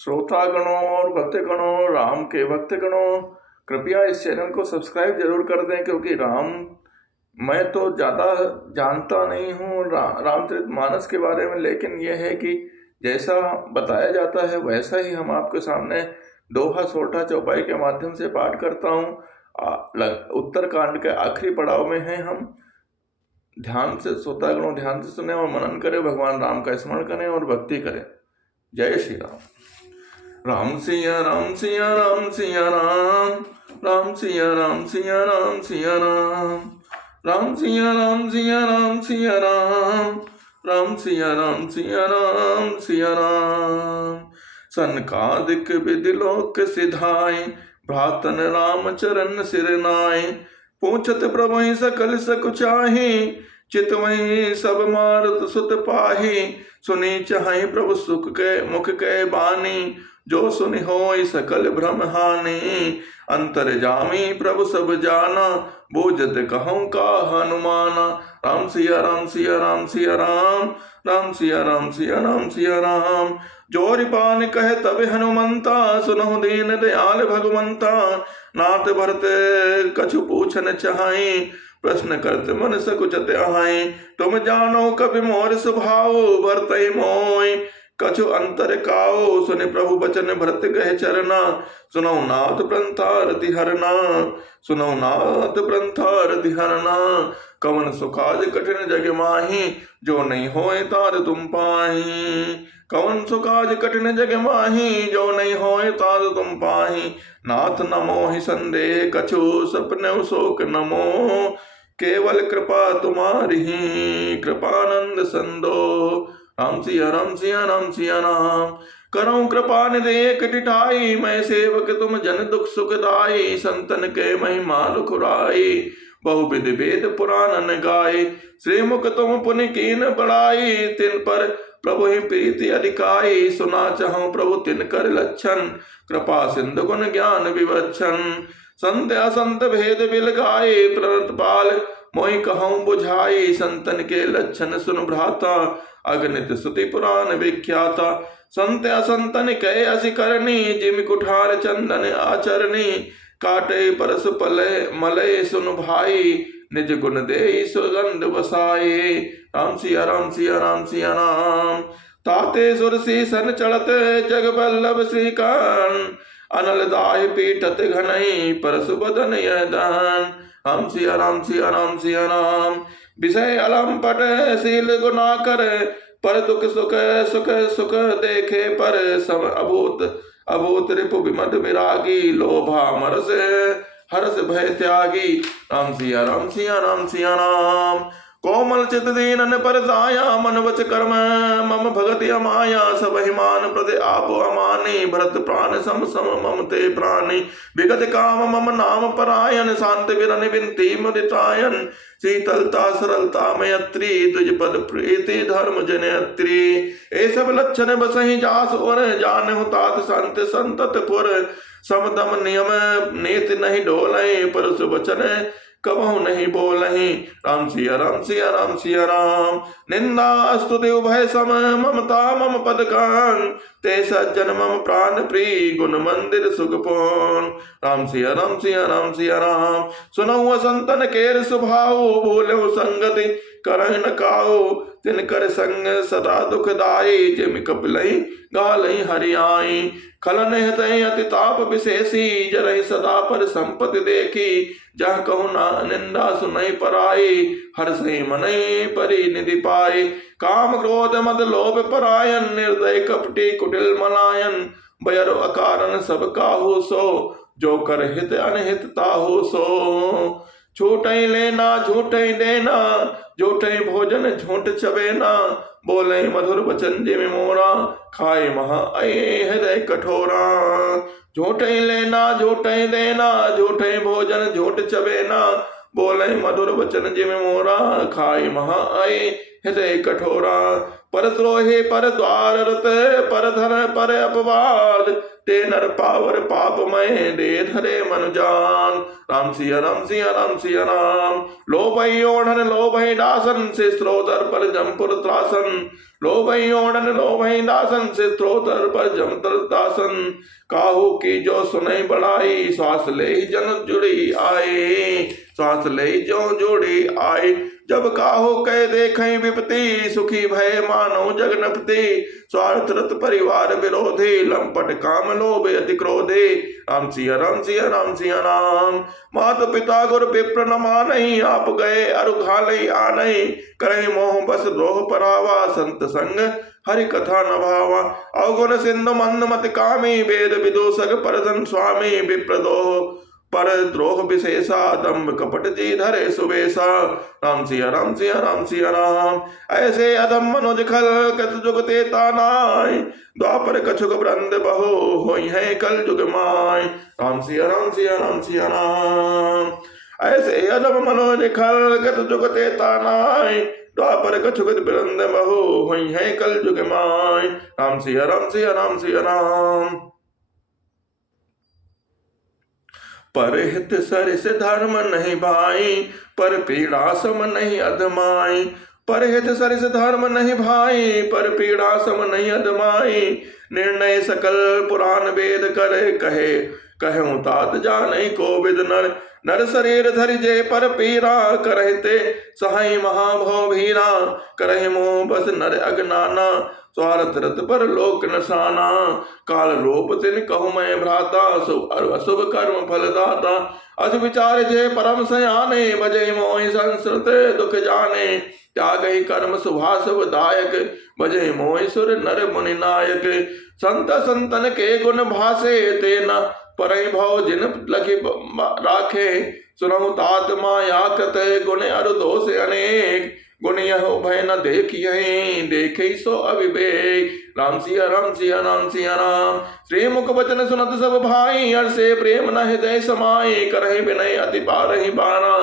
श्रोतागणों और भक्तगणों, राम के भक्तगणों, कृपया इस चैनल को सब्सक्राइब जरूर कर दें, क्योंकि मैं तो ज़्यादा जानता नहीं हूँ रामचरितमानस के बारे में, लेकिन यह है कि जैसा बताया जाता है वैसा ही हम आपके सामने दोहा सोठा चौपाई के माध्यम से पाठ करता हूँ। उत्तरकांड के आखिरी पड़ाव में हैं हम। ध्यान से श्रोतागणों ध्यान से सुने और मनन करें, भगवान राम का स्मरण करें और भक्ति करें। जय श्री राम। राम सिया राम सिया राम सिया राम, राम सिया राम सिया राम सिया राम, राम सिया राम सिया राम सिया राम, राम सिया राम सिया राम सिया राम। सनकादिक विदिलोक सिधाए, भ्रातन राम चरण सिर नाय। पूछत प्रभु सकल सकुचाहि, चितवहि सब मारुत सुत पाहि। सुनी चाहि प्रभु सुख के मुख के बानी, जो सुनि होय सकल भ्रम हानि। अंतर्जामी प्रभु सब जाना, बूझत कहूँ का हनुमाना। राम सिया राम सिया राम सिया राम, राम सिया राम सिया राम सिया राम। जोरि पान कहे तब हनुमंता, सुनहु दीन दयाल भगवंता। नाथ भरत कछु पूछन चाहि, प्रश्न करत मन सकुचत आहि। तुम जानो कपि मोर स्वभाव, भरतहि मोय कछु अंतर काओ। सुनि प्रभु बचन भरत गहे चरना, सुनौ नाथ प्रंथारति हरना, सुनौ नाथ प्रंथारति हरना। कवन सुखाज कठिन जग माही, जो नहीं होए तार तुम पाही। कवन सुखाज कठिन जग माही, जो नहीं होए तार तुम पाही। नाथ न मोहि संदेह कछु, सपने शोक न मोह। केवल कृपा तुम्हारी, कृपानंद संदो। राम सिया राम सिया राम सिया राम। करो कृपा निधि एक टिठाई, मैं सेवक तुम जन दुख सुखदाई। संतन के महिमा लुखुराई, बहुविध वेद पुराण गाय। श्रीमुख तुम पुनि कीन बढ़ाई, तिन पर प्रभु ही प्रीति अधिकाई। सुना चाहूं प्रभु तिन कर लक्षण, कृपा सिंधु गुण ज्ञान विवक्षण। संत असंत भेद बिल गाए, प्रणत पाल मोहि कहूं बुझाई। संतन के लक्षण सुन भ्राता, अगणित स्तुति पुराण विख्याता। संत असंतन कहे असि करनी, जिम कुठार चंदन आचरणी। काटे परस पले मलय सुन भाई, निज गुण दे सुगंध बसाए। राम सिया राम सिया राम सिया राम। ताते सुरसी सन चढ़त, जग बल्लभ श्रीकान। अनल दाय पीठत घनई, परसु बदन यह दान। राम सिया राम सिया राम सिया राम। विषय अलंपट शील गुना कर, पर दुख सुख सुख सुख देखे पर। सम अभूत अभूत रिपु विमद विरागी, लोभा मरस हरस भय त्यागी। राम सिया राम सिया राम सिया राम। कोमल चित दीनन पर दाया, मन वच कर्म मम भगति अमाया। सब हिमान प्रद आप अमानी, भरत प्राण सम सम मम ते प्राणी। विगत काम मम नाम परायण, शांति विरन विनती मुदितायन। शीतलता सरलता मयत्री, तुझ पद प्रीति धर्म जनयत्री। ए सब लक्षण बसहि जास और, जानहु तात संत संतत पुर। समदम नियम नीति नहीं डोलहि, पर सुवचन कबहु नहीं बोलहि। राम सिया राम सिया राम सिया राम। निंदा स्तुति उभय सम, ममता मम पद कान। ते सज्जन मम प्राण प्रिय, गुण मंदिर सुखपूर्ण। राम सिया राम सिया राम सिया राम। सुनौ संतन केर स्वभाव, भूलहु संगति करहि न काऊ। तिनकर संग सदा दुखदाई, जिम कपिलहि गालहि हरियाई। खलन हृदय अति ताप विशेषी, जरहि सदा पर संपत्ति देखी। जह कहु ना निंदा सुनई पराई, हर्षहि मनई परि निधि पाई। काम क्रोध मद लोभ परायन, निर्दय कपटी कुटिल मलायन। बयरु अकारण सब काहू सो, जो कर हित अनहित ताहू सो। छूटई लेना झूठई देना, झूठई भोजन झूठ चबेना। बोले मधुर वचन जिमि मोरा, खाए महा अये हृदय कठोरा। झूठई लेना झूठई देना, झूठई भोजन झूठ चबेना। बोले मधुर वचन जिमि मोरा, खाए महा अये हृदय कठोरा। पर द्रोहे पर द्वार रत, पर धन पर अपवाद, ते नर पावर पापमय, दे धरे मन जान। राम सिया राम सिया राम सिया राम। लोभई ओढ़न लोभई दासन, से स्त्रोतर पर जमपुर त्रासन। लोभई ओढ़न लोभई दासन, से स्त्रोतर पर जमपुर त्रासन। काहू की जो सुनई बड़ाई, श्वास ले जन जुड़ी आए, श्वास ले जो जुड़ी आए। जब काहू कह देखें विपत्ति, सुखी भय मानो जगनपति। स्वार्थ रत परिवार विरोधी, लंपट काम लोभ अति क्रोधे। राम सिया राम सिया राम सिया राम। मात पिता गुर विप्र न मानई, आप गए अरु घालई आनई। करे मोह बस द्रोह परावा, संत संग हरि कथा न भावा। अवगुण सिंधु मंद मत कामी, वेद विदूषक परधन स्वामी। विप्रदोह पर द्रोह विशेषा, दम्भ कपट जी धरे सुबेसा। राम सिया राम सिया राम सिया राम। ऐसे अधम मनुज खल, कत जुगते तानाय। द्वापर कछुक वृंद बहो, होई है कल जुग माय। राम सिया राम सिया राम सिया राम। ऐसे अधम मनुज खल, कत जुगते तानाय। द्वापर कछुक वृंद बहो, होई है कल जुग माय। राम सिया राम सिया राम सिया राम। पर हित सरिस धर्म नहीं भाई, पर पीड़ा सम नहीं अधमाई। पर हित सरिस धर्म नहीं भाई, पर पीड़ा सम नहीं अधमाई। निर्णय सकल पुराण वेद करे, कहे कहूँ तात जाने को विद नर। नर शरीर धरि जे पर पीरा, करहते सहाय महाभव भीरा। करहि मोह बस नर अगनाना, स्वार्थ रत पर लोक नसाना। काल रूप तिन कहूँ मैं भ्राता, शुभ अशुभ कर्म फल दाता। अशुभ विचार जे परम सयाने, भजे मोहि संस्कृत दुख जाने। त्यागहि कर्म शुभाशुभ दायक, भजे मोहि सुर नर मुनि नायक। संत संतन के गुण भासे, ते न परहि भव जिन लखि राखे। सुनहु तात माया कृत, गुण अरु दोष अनेक। गुण यह भय न देखिए, देखे सो अविवेक। राम सिया राम सिया राम सिया राम। श्री मुख वचन सुनत सब भाई, हर्षे प्रेम न हृदय समाई। करहि विनय अति पारहि बाना,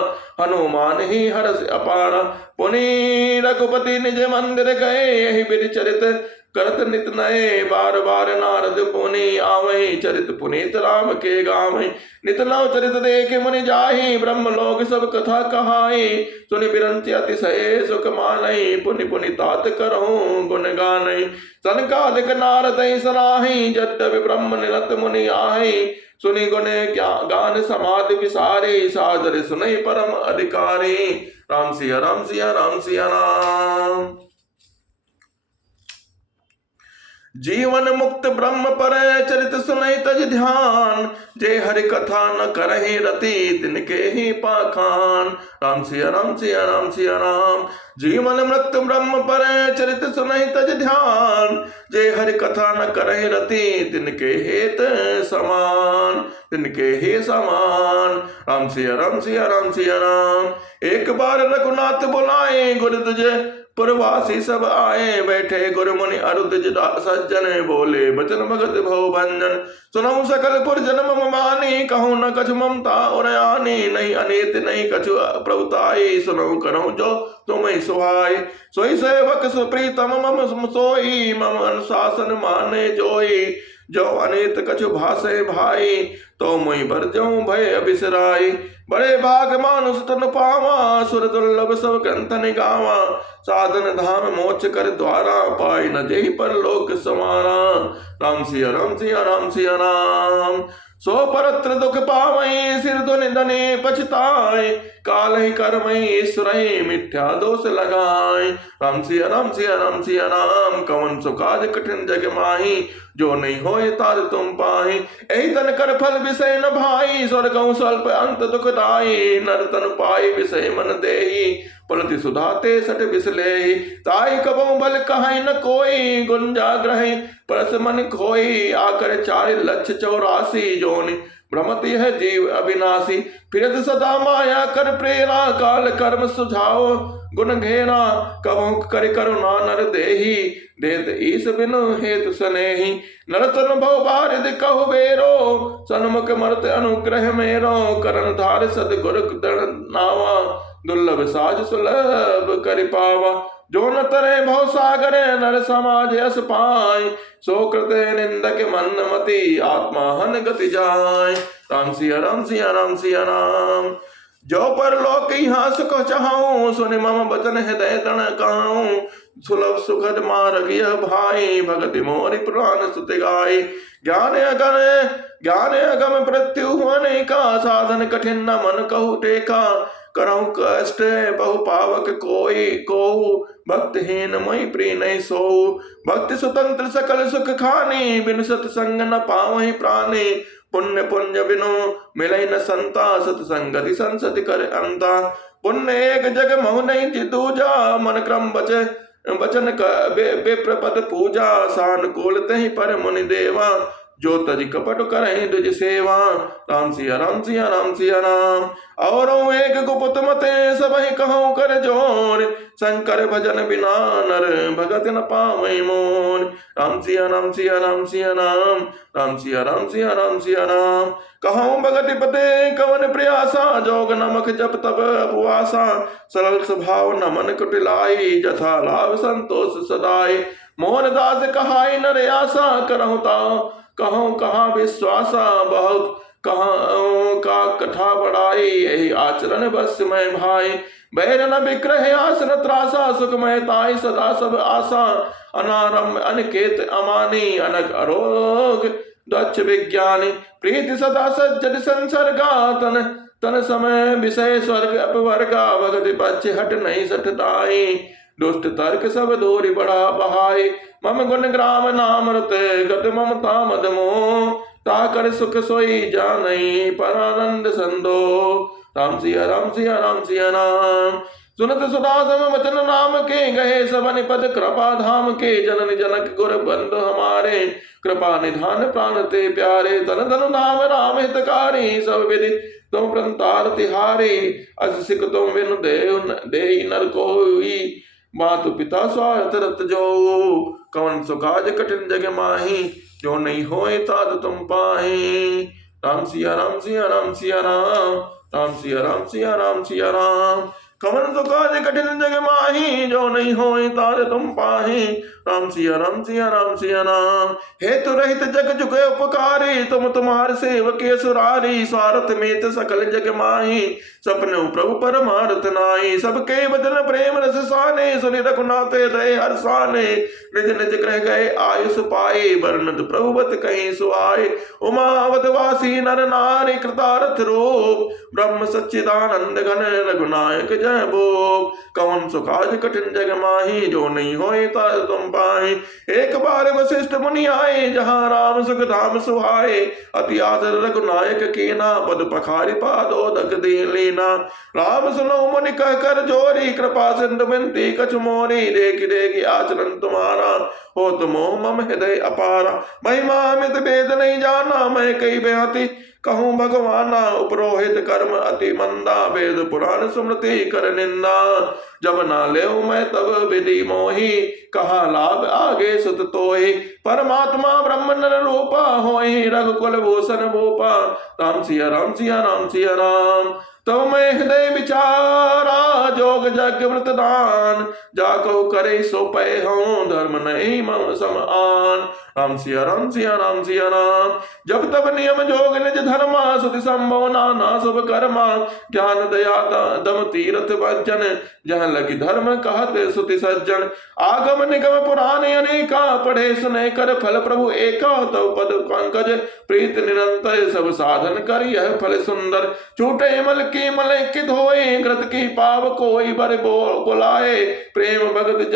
हनुमान ही हर्ष अपारा। पुनि रघुपति निज मंदिर गए, यही विधि चरित करत नित नए। बार बार नारद पुनि आवहि, चरित पुनीत राम के गावहि। नित नव चरित देखे मुनि जाहि, ब्रह्म लोक सब कथा कहाई। सुनि बिरंचि अतिशय सुख मानहि, पुनि पुनि तात करहु गुण गानहि। सनकादिक नारद सनाहि, यद्यपि ब्रह्म निरत मुनि आहि। सुनि गुण गान समाधि विसारे, सादर सुनहि परम अधिकारी। राम सिया राम सिया राम सिया राम। जीवन मुक्त ब्रह्म पर चरित सुनई तज ध्यान। जे हरि कथा न करहि रति, तिनके ही पाखान। राम सिया राम सिया राम सिया राम। जीवन मुक्त ब्रह्म पर चरित सुनई तज ध्यान। जे हरि कथा न करहि रति, तिनके हेत समान। तिनके ही समान। राम सिया राम सिया राम सिया राम। एक बार रघुनाथ बुलाए, गुरु तुझे पुरवासी सब आए। बैठे गुरु मुनि अरुद सज्जन, बोले बचन भगत भव भंजन। सुनऊ सकल पुर जन्म मानी, कहूँ न कछु ममता और आनी। नहीं अनित नहीं कछु प्रभुताई, सुनऊ करऊँ जो तुम्हें सुहाय। सोई सेवक सुप्रीतम मम सोई, मम अनुशासन माने जोई। जो अनित कछु भाषे भाई, तो मुई बर जाऊं भय अबिसराई। बड़े भाग मानुष तन पावा, सुर दुर्लभ सब ग्रंथ निगावा। साधन धाम मोक्ष कर द्वारा, पाई न जेहि पर लोक समाना। राम सिया राम सिया राम सिया राम। सो परत्र दुख पावई, सिर धुनि धने पछताए। काल ही कर्मई ईश्वरई, मिथ्या दोष लगाए। राम सिया राम सिया राम सिया राम। कवन सुकाज कठिन जग माही, जो नहीं होए तार तुम पाही। एहि तन कर फल विषय न भाई, स्वर्गौ स्वल्प अंत दुखदाई। नर तन पाई विषय मन देही, पलति सुधाते सठ बिसलेहि। ताई कबहु बल कहाई न कोई, गुंजा ग्रहि परस मन खोई। आकर 4,84,000 जोनि, भ्रमति है जीव अविनाशी। फिरत सदा माया कर प्रेरा, काल कर्म सुझाओ गुण घेरा। कबहु कर करुणा नर देही, देत ईस बिनु हेतु स्नेही। नरतन भव बारिद कहु बेरो, सन्मुख मरत अनुग्रह मेरो। करण धार सदगुरु दृढ़ नावा, दुर्लभ साज सुलभ करि पावा। जो न तरे भव सागर नर समाज यस पाए, सो कृते निंदक मन मति आत्मा हन गति जाय। राम सिया राम सिया राम सिया राम। जो पर लोक यहाँ सुख चाहूं, सुनि मम बचन हृदय तन कहूं, सुलभ सुखद मार्ग यह भाई, भगति मोरि पुराण सुत गाय। ज्ञान अगम मृत्यु अनेका, साधन कठिन न मन कहु टेका, करहु कष्ट बहु पावक कोई को, भक्तहीन मई प्रिय नहीं सो। भक्ति स्वतंत्र सकल सुख खानी, बिनु सत्संग न पावहि प्राणी, पुण्य पुंज बिनु मिलै न संता, सत्संगति संसति कर अंता। पुण्य एक जग महु नहीं दूजा, मन क्रम बचन विप्र पद पूजा, सानुकूल तहि पर मुनि देवा, जो तज कपट करहि दुज सेवा। राम सिया राम सिया राम सिया राम। और एक गुप्त मते सबहि कहूँ कर जोर, शंकर भजन बिना नर भगत न पावै मोर। राम सिया राम सिया राम सिया राम। राम सिया राम सिया राम सिया राम। कहूँ भगति पते कवन प्रयासा, जोग नमक जप तब उपवासा, सरल स्वभाव न मन कुटिलाई, जथा लाभ संतोष सदाई। मोहन दास कहाई नर आशा, करहु ताऊ कहूँ कहाँ विश्वासा, बहुत कहाँ का कथा बढ़ाई, यही आचरण बस में भाई। बैर न विग्रह आसन त्रासा, सुखमय ताई सदा सब आशा, अनारंभ अनिकेत अमानी, अनक अरोग दक्ष विज्ञानी। प्रीति सदा सज्जन संसर्गा, तन समय विषय स्वर्ग अपवर्गा, भगति बच्चे हट नहीं सठताई, दुष्ट तर्क सब दूरी बढ़ा बहाई। मम गुण ग्राम नाम रत गत ममता मद मोह, ताकर सुख सोई जानई परानंद संदो। राम सिया राम सिया राम सिया राम। सुनत सुदासम वचन नाम के, गए सबन पद कृपा धाम के, जनन जनक गुर बंधु हमारे, कृपा निधान प्राण ते प्यारे। तन तन नाम राम हितकारी, सब विदित तुम प्रंतार तिहारी, अस सिख तुम बिनु दे नर कोई, मातु पिता स्वार्थ रत जो, कवन सुकाज कठिन जग माही, जो नहीं होए ताद तुम पाही। राम सिया राम सिया राम सिया राम। राम सिया राम सिया राम सिया राम। कवन सुकाज कठिन जग माही, जो नहीं होए ताद तुम पाही। राम सिया राम सिया राम सिया राम। हेतु रहित जग जुगे उपकारी, तुम तुम्हार सेवक सुरारी, स्वार्थ में सकल जग माही, सपने प्रभु परमार्थ नाई। सबके बदन प्रेम रस साने, सुनि रघुनाथ हृदय हर्षाने, निज निज ग्रह गए आयुष पाए, वर्णत प्रभुवत कहीं सुआए। उमावत वासी नर नारी, कृतारथ रूप, ब्रह्म सच्चिदानंद घन, रघुनायक जय बोप। कवन सुकाज कठिन जग माही, जो नहीं होए ताद तुम पाए। एक बार वशिष्ठ मुनि आए, जहाँ राम सुख धाम सुहाए, अति आदर रघुनायक कीना, पद पखारी पादोदक दीन लीना। राम सुनो मुनि कह कर जोरी, कृपा सिंधु बिनती कछु मोरी, देखी आचरण तुम्हारा, हो तुमो मम हृदय अपारा। महिमा अमित वेद नहीं जाना, मैं कई बेहती कहूँ भगवाना, उपरोहित कर्म अति मंदा, वेद पुराण स्मृति कर निंदा। जब ना ले मैं तब विधि मोही, कहा लाभ आगे सुत तोहि, परमात्मा ब्रह्म नर रूपा, होहि रघुकुल भूषण भूपा। राम सिया राम सिया राम सिया राम। तो मैं हृदय विचारा, जोग जग व्रत दान, जाको करे सो पै हूँ, धर्म नहीं मम समान। राम सिया राम सिया राम सिया राम। जब तब नियम जोग निज धर्मा, सुति संभव नाना शुभ कर्मा, ज्ञान दया दम तीर्थ भजन, जहाँ लगी धर्म कहते सुति सज्जन। आगम निगम पुराण अनेका, पढ़े सुने कर फल प्रभु एका, तव पद पंकज प्रीत निरंतर, सब साधन कर यह फल सुंदर। छूटे मल की मलैक धोए, घृत की पाव कोई बर बुलाए, प्रेम भगत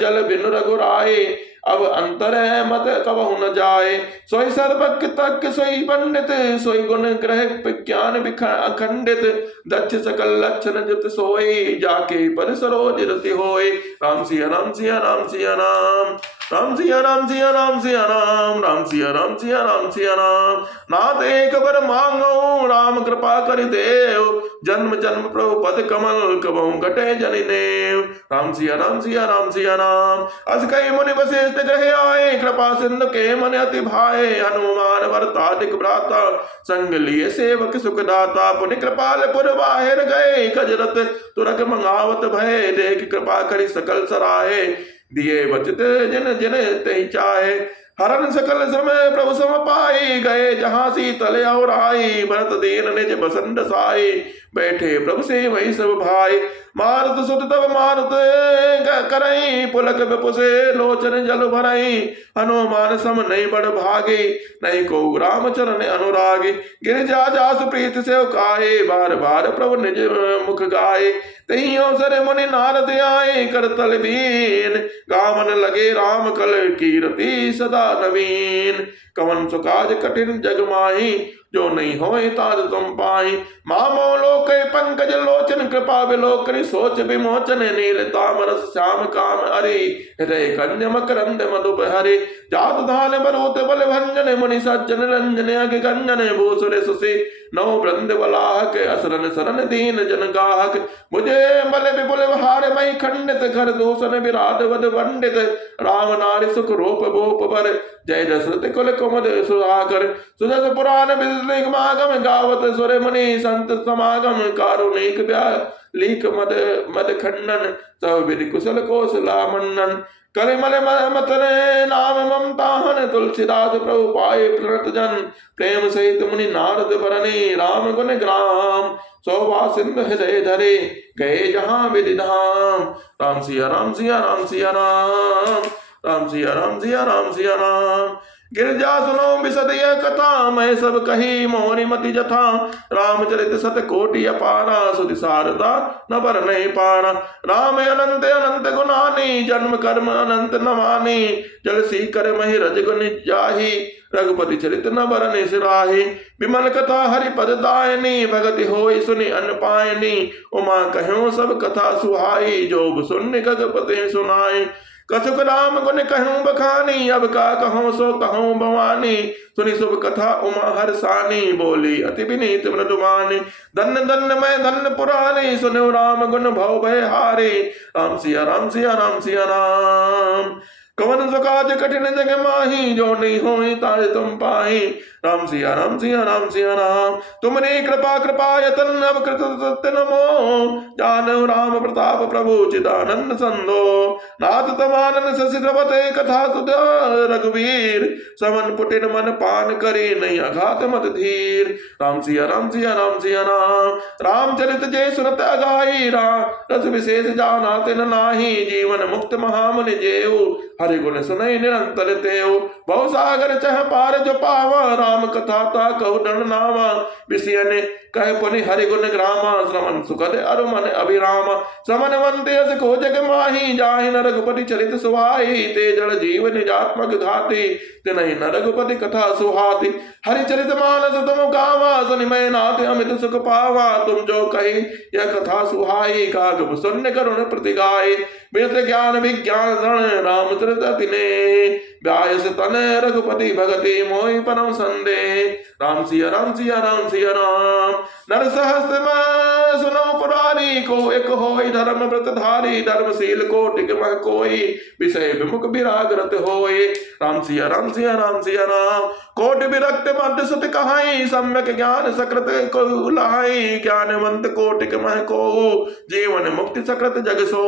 जल बिनु रघुराए, अब अंतर है मत कबहु न जाए। सोई सर्वज्ञ तक सोई पंडित, सोई गुण ग्रह विज्ञान अखंडित, दक्ष सकल लक्षण जुत सोई, जाके पर सरोज रति होए। राम सिया राम सिया राम सिया राम। राम सिया राम सिया राम सिया राम, राम सिया राम सिया राम सिया राम। नाथ एक बर मांगो राम कृपा कर देव, जन्म जन्म प्रभु पद कमल कबहु घटे जनि नेव। राम सिया राम सिया राम सिया राम। अस कई मुनि वशिष्ठ ग्रह आए, कृपा सिंधु के मन अति भाए। हनुमान वर्ताधिक भ्राता, संग लिए सेवक सुखदाता। पुनि कृपाल पुर बाहिर गए, कजरत तुरक मंगावत भय। देख कृपा करी सकल सराहे, दिए बचत जिन जिन ते चाहे। हरन सकल श्रम प्रभु सम पाई, गए जहाँ शीतल और आई। भरत दीन निज बसंत साई, बैठे प्रभु से वही सब भाई। मारुत सुत तब मारुत करई, पुलक बपुसे लोचन जल भरई। हनुमान सम नहीं बड़ भागे, नहीं को राम चरण अनुरागे। गिरजा जास प्रीत से काहे, बार बार प्रभु निज मुख गाये। तही अवसर मुनि नारद आए, करतल बीन गावन लगे राम कल कीरति सदा नवीन। कवन सुकाज कठिन जग माही, जो नहीं होए ताज तुम पाई। मामो लोक पंकज लोचन, कृपा विलोकन सोच विमोचन। नील तामरस श्याम काम हरि, हृदय कंज मकरंद मधुप हरि। जात धान बरूत बल भंजन, मुनि सज्जन रंजन अग गंजन। भूसुर सुसी नौ वृंद बलाहक, असरन सरन दीन जन गाहक। मुझे बल विपुल हार मई खंडित, घर दूषण विराट वध पंडित। राम नारी सुख रूप भूप पर, जय दशरथ कुल कुमद सुहाकर। सुदस पुराण विमागम, गावत सुर मुनि संत समागम। कारुणिक लीक मद मद खंडन, सब विधि कुशल कौशला मंडन। कलिमल मतन नाम ममताहन, तुलसीदास प्रभु पाए प्रणत जन। प्रेम सहित मुनि नारद बरने, राम गुण ग्राम शोभा सिंधु हृदय धरे। गए जहाँ विधि धाम, राम सिया राम सिया राम सिया राम, राम सिया राम सिया राम सिया राम। गिरजा सुनो बिसद यह कथा, मैं सब कही मोरी मति जथा। रामचरित सत कोटि अपारा, सुधि सारदा न बर नहीं पारा। राम अनंत अनंत गुनानी, जन्म कर्म अनंत नमानी। जल सीकर मही रज गुण जाही, रघुपति चरित न बर निसराही। विमल कथा हरि पद दायनी, भगति होई सुनि अन पायनी। उमा कहो सब कथा सुहाई, जो सुन गगपति सुनाई। कछुक राम गुण कहूँ बखानी, अब का कहूँ सो कहूँ भवानी। सुनि शुभ कथा उमा हर्षानी, बोली अति विनीत मृदुमानी। धन्य धन्य मैं धन्य पुरानी, सुनो राम गुण भव भय हारे। राम सिया राम सिया राम सिया राम। कवन सुकाज कठिन जग माही, जो नहीं होई ताज तुम पाही। राम सिया राम सिया राम सिया राम। तुमने कृपा कृपा यतन, अब कृत सत्य नमो। जानहु राम प्रताप प्रभु चिदानंद संदो। नाथ तमानन शशि द्रवते, कथा सुधा रघुवीर। समन पुटिन मन पान करे, नहीं अघात मत धीर। राम सिया राम सिया राम सिया राम। रामचरित जय सुनत अगाई, रस विशेष जाना तिन नाही। जीवन मुक्त महामुनि जेऊ, हरि गुण सुनई निरंतर तेऊ। बहु सागर चह पार जो पावा, राम कथा ता कहु डर नावा। विषयन कह पुनि हरि गुण ग्रामा, श्रवण सुखद अरु मन अभिराम। समन वंते अस को जग माही, जाहि न रघुपति चरित सुहाई। ते जड़ जीव निजात्मक घाती, तिनहि न रघुपति कथा सुहाती। हरि चरित मानस तुम गावा, सुनि मैं नाथ अमित सुख पावा। तुम जो कही यह कथा सुहाई, काग सुन करुण प्रति गाय। वेद ज्ञान विज्ञान धन, राम चरित तिने। व्यायस तन रघुपति भगति, मोहि परम संदेह। राम सिया राम सिया राम सिया राम। नर सहस्र में सुनो पुरारी, को एक होई धर्म व्रत धारी। धर्मशील कोटि मह कोई, विषय विमुख विराग रत होय। राम सिया राम सिया राम सिया राम। कोटि विरक्त मध्य सुत कहाई, सम्यक ज्ञान सकृत को लहाई। ज्ञानवंत कोटि मह को, जीवन मुक्ति सकृत जग सो।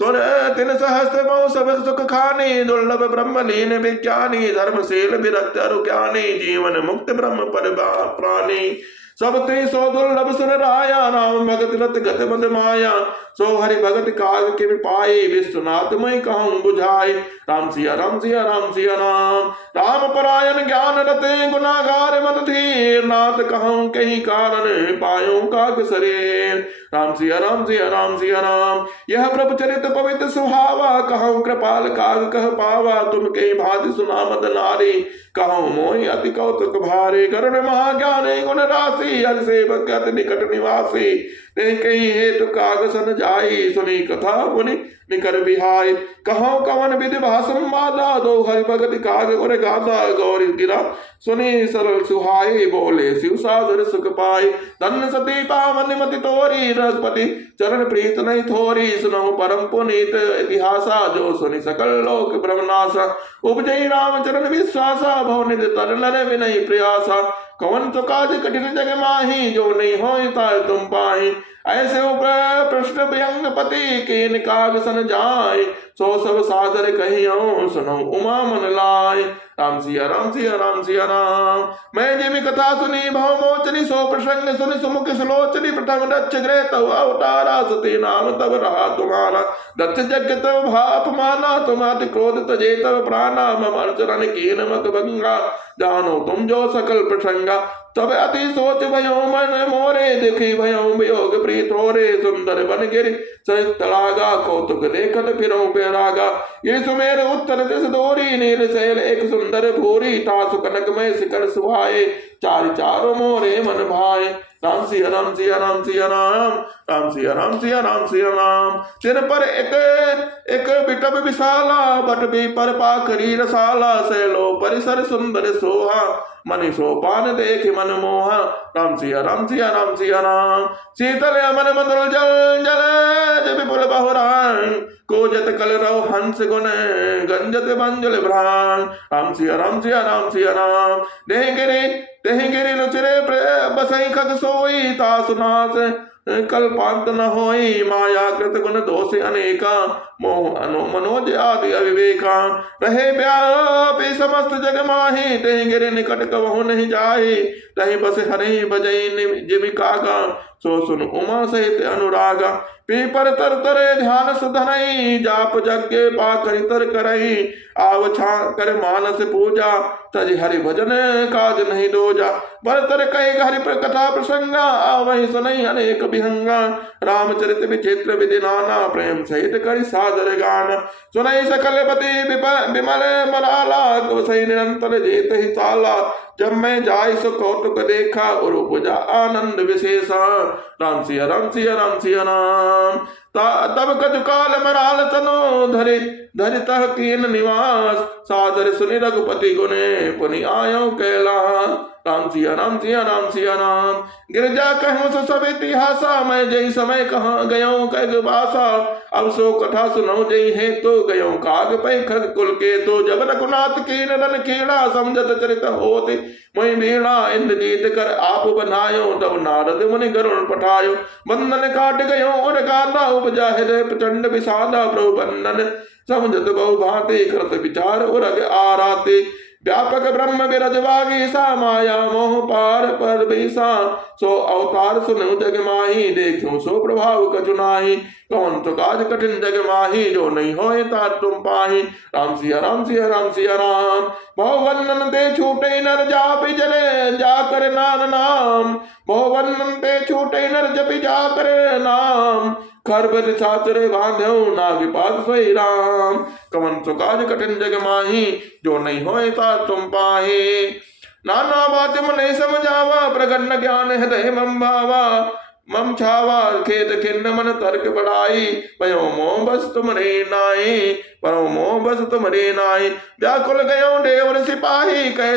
तुर तिन सहस्र बहु सब सुख खानी, दुर्लभ ब्रह्म लीन विज्ञानी। धर्मशील विरक्त अरु ज्ञानी, जीवन मुक्त ब्रह्म पर प्राणी। सब ते सो दुर्लभ सुन राया, राम भगत रत गत मद माया। सो हरि भगत काग के पाए, विश्वनाथ मई कहूँ बुझाए। राम सिया राम सिया राम सिया राम। राम परायण ज्ञान रते, गुनागार मत धीर। नाथ कहूँ कहीं कारण, पायो काग शरीर। राम सिया राम सिया राम सिया राम। यह प्रभु चरित पवित्र सुहावा, कहूँ कृपाल काग कह पावा। तुम कहीं भांति सुना मद नारी, कहूँ मोहि अति कौतुक भारे। करुण महाज्ञानी गुण राशि, हरि सेवक अति निकट निवासी। ते कहीं हेतु काग सन जाई, सुनी कथा मुनि निकर बिहाय। कहो कवन विधि भाषण मादा, दो हरि भगत काग और गादा। गौरी गिरा सुनी सरल सुहाई, बोले शिव सागर सुख पाई। धन्य सती पावन मति तोरी, रघुपति चरण प्रीत नहीं थोरी। सुनो परम पुनीत इतिहासा, जो सुनि सकल लोक ब्रह्मनाशा। उपजई राम चरण विश्वासा, भव निधि तर नर विनय प्रयासा। कवन तो काज कठिन जग माही, जो नहीं होय ताय तुम पाही। ऐसे प्रश्न व्यंग पति, कीन काग सन जाय। सो सब सादर कहियो, सुनो उमा मन लाय। राम सिया राम सिया राम सिया राम। मैं जिमि कथा सुनी भव मोचनी, सो प्रसंग सुनि सुमुख सुलोचनी। प्रथम दक्ष गृह तव अवतारा, सती नाम तब रहा तुम्हारा। दक्ष यज्ञ तव भाप माना, तुम अति क्रोध तजे तव प्राणा। मम अर्चन कीन मत भंगा, जानो तुम जो सकल प्रसंगा। तब अति सोच भयो मन मोरे, देखी भयो वियोग प्रीत होरे। सुंदर बन गिरि सहित तड़ागा, कौतुक देखत फिरो बैरागा। ये सुमेर उत्तर दिस दोरी, नील शैल एक सुंदर भूरी। तासु कनक में शिखर सुहाए, चार चारों मोरे मन भाए। राम सिया राम सिया राम सिया राम। राम सिया राम सिया राम सिया राम। सिर पर एक बिटब विशाला, बट भी पर पाखरी रसाला। सैलो परिसर सुंदर सोहा, मनि सोपान देख मन मोहा। राम सिया राम सिया राम सिया राम। शीतल अमन मधुर जल जल, विपुल बहुरान। कोजत कलरव हंस गुण, गंजत बंजल भ्रान। राम सिया राम सिया राम सिया राम। देहि गिरि रुचिरे बसई खग सोई, तासु नास कल्पांत न होई। माया कृत गुण दोष अनेका, मोह मनोज आदि अविवेका। रहे व्यापी समस्त जग माही, तेहि गिरि निकट कबहु नहीं जाहि। तहि बस हरि बजई जीविकागा, सो सुन उमा सहित अनुरागा। पीपर तर तरे ध्यान सुधनई, जाप यज्ञ पाखरि तर करई। आव छा कर मानस पूजा, तज हरि भजन काज नहीं दोजा। बर तर कही हरि कथा प्रसंगा, आवहि सुनई अनेक विहंगा। रामचरित विचित्र विधि नाना, प्रेम सहित करि सादर गान। सुनई सकल पति विमल मलाला, सही निरंतर जेत ही ताला। जब मैं जाय सो कौतुक देखा, और उपजा आनंद विशेषा। राम सिया राम सिया राम सिया राम। तब कछु काल मराल तनो, धरि तह कीन निवास। सादर सुनि रघुपति गुने, पुनि आयो कैलास। राम सिया राम सिया राम सिया राम। गिरजा कहूँ सो सब इतिहासा, मैं जय समय कहाँ गयो कैग बासा। अब सो कथा सुनो जय है, तो गयो काग पै खग कुल के। तो जब रघुनाथ कीन रन खेड़ा, समझत चरित होते मोहि बीड़ा। इंद्रजीत कर आप बनायो, तब नारद मुनि गरुण पठायो। बंधन काट गयो और गादा, उपजा हृदय प्रचंड विषादा। प्रभु बंधन समझत बहु भांति, करत विचार और आराते। व्यापक ब्रह्म विरजवागी सा, माया मोह पार पर बीसा। सो अवतार सुनो जग माही, देखो सो प्रभाव कछु नाही। कौन तो काज कठिन जग माही, जो नहीं होए ता तुम पाही। राम सिया राम सिया राम सिया राम। बहु वंदन ते छूटे नर जापि जले, जाकर नाम नाम। बहु वंदन ते छूटे नर जपि जाकर नाम। खरबल साचरे बांधो, नाग पास सोई राम। कवन तो काज कठिन जग माही, जो नहीं होए ता तुम पाही। नाना बात मन समझावा, प्रगट न ज्ञान हृदय मम भावा। मम छावा खेत खिन्न मन तर्क बढ़ाई, भयो मोह बस तुमरे नाई। परो मोह बस तुमरे नाई। व्याकुल गयो देवर सिपाही, कह